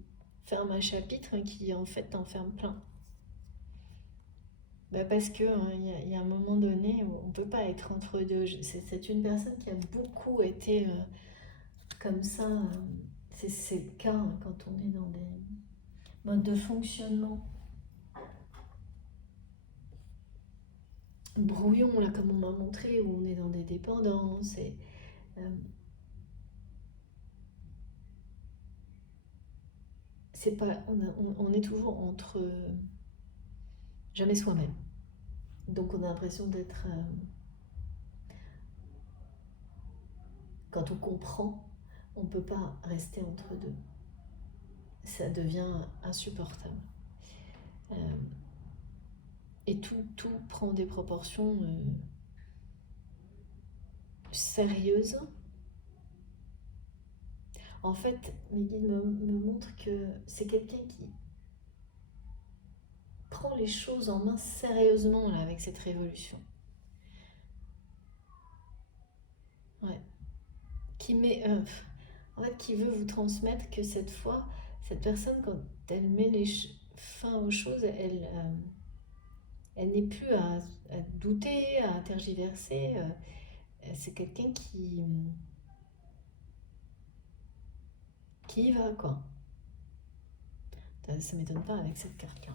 ferme un chapitre et qui en fait en ferme plein. Parce que il y a un moment donné où on ne peut pas être entre deux. C'est une personne qui a beaucoup été comme ça. C'est le cas quand on est dans des modes de fonctionnement brouillon, là, comme on m'a montré, où on est dans des dépendances. Et, c'est pas, on est toujours entre jamais soi-même. Donc on a l'impression d'être... quand on comprend, on ne peut pas rester entre deux. Ça devient insupportable. Et tout prend des proportions sérieuses. En fait, mes guides me montrent que c'est quelqu'un qui prend les choses en main sérieusement là, avec cette révolution. Ouais. Qui met, en fait, qui veut vous transmettre que cette fois, cette personne, quand elle met fin aux choses, elle n'est plus à douter, à tergiverser. C'est quelqu'un qui y va, quoi. Ça m'étonne pas avec cette carte-là.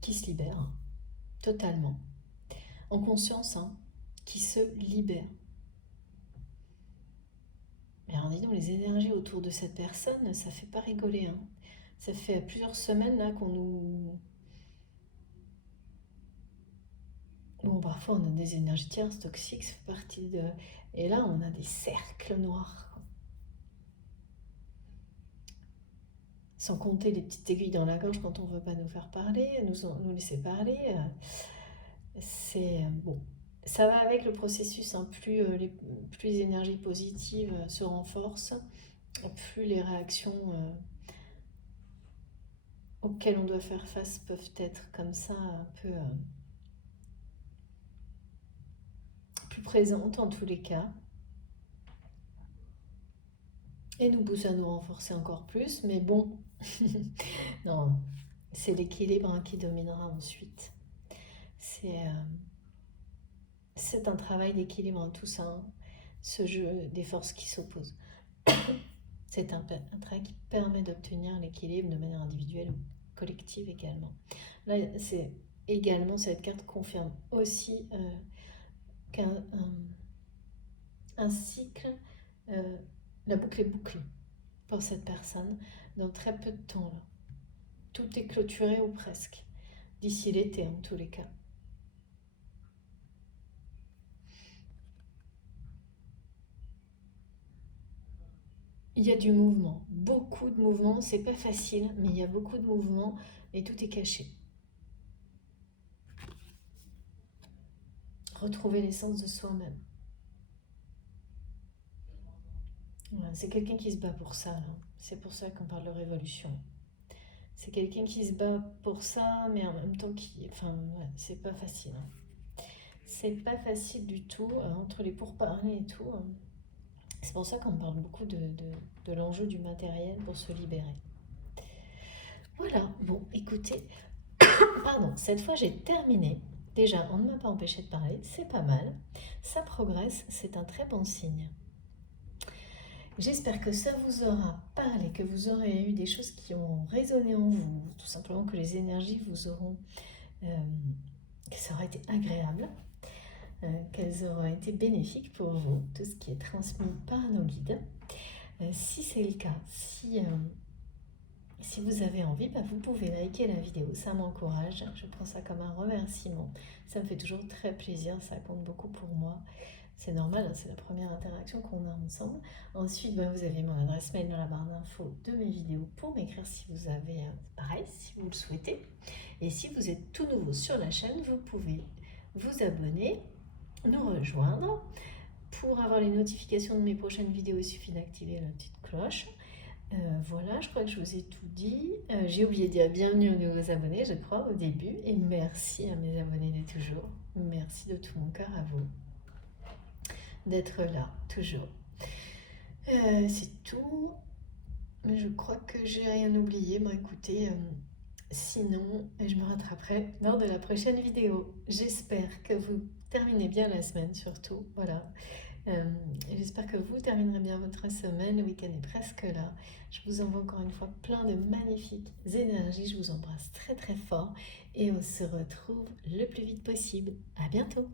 Qui se libère, hein, totalement. En conscience, hein, qui se libère. Mais alors, dis donc, les énergies autour de cette personne, ça fait pas rigoler, hein. Ça fait plusieurs semaines là qu'on nous... Bon, parfois on a des énergies tierces toxiques, ça fait partie de... Et là, on a des cercles noirs. Sans compter les petites aiguilles dans la gorge quand on ne veut pas nous faire parler, nous laisser parler. C'est bon. Ça va avec le processus, hein. Plus les énergies positives se renforcent, plus les réactions auxquelles on doit faire face peuvent être comme ça un peu plus présentes en tous les cas. Et nous pousse à nous renforcer encore plus, mais bon, non, c'est l'équilibre, hein, qui dominera ensuite. C'est un travail d'équilibre, hein, tout ça, hein, ce jeu des forces qui s'opposent. C'est un travail qui permet d'obtenir l'équilibre de manière individuelle ou collective également. Là, cette carte confirme aussi qu'un cycle, la boucle est bouclée pour cette personne dans très peu de temps. Là. Tout est clôturé ou presque, d'ici l'été en tous les cas. Il y a du mouvement, beaucoup de mouvement, c'est pas facile, mais il y a beaucoup de mouvement et tout est caché. Retrouver l'essence de soi-même. Voilà, c'est quelqu'un qui se bat pour ça, là. C'est pour ça qu'on parle de révolution. C'est quelqu'un qui se bat pour ça, mais en même temps Enfin, ouais, c'est pas facile. Hein. C'est pas facile du tout, entre les pourparlers et tout. C'est pour ça qu'on parle beaucoup de l'enjeu du matériel pour se libérer. Voilà, bon, écoutez, pardon, cette fois j'ai terminé. Déjà, on ne m'a pas empêché de parler, c'est pas mal. Ça progresse, c'est un très bon signe. J'espère que ça vous aura parlé, que vous aurez eu des choses qui ont résonné en vous, tout simplement que les énergies vous auront... que ça aura été agréable, qu'elles auront été bénéfiques pour vous, tout ce qui est transmis par nos guides. Si c'est le cas, si vous avez envie, vous pouvez liker la vidéo, ça m'encourage, je prends ça comme un remerciement, ça me fait toujours très plaisir, ça compte beaucoup pour moi. C'est normal, hein, c'est la première interaction qu'on a ensemble. Ensuite, vous avez mon adresse mail dans la barre d'infos de mes vidéos pour m'écrire si vous avez, pareil, si vous le souhaitez. Et si vous êtes tout nouveau sur la chaîne, vous pouvez vous abonner, nous rejoindre. Pour avoir les notifications de mes prochaines vidéos, il suffit d'activer la petite cloche. Voilà, je crois que je vous ai tout dit. J'ai oublié de dire bienvenue aux nouveaux abonnés, je crois, au début. Et merci à mes abonnés de toujours. Merci de tout mon cœur à vous d'être là, toujours. C'est tout. Je crois que j'ai rien oublié. Écoutez, sinon, je me rattraperai lors de la prochaine vidéo. J'espère que vous terminez bien la semaine, surtout. Voilà. J'espère que vous terminerez bien votre semaine. Le week-end est presque là. Je vous envoie encore une fois plein de magnifiques énergies. Je vous embrasse très très fort et on se retrouve le plus vite possible. À bientôt.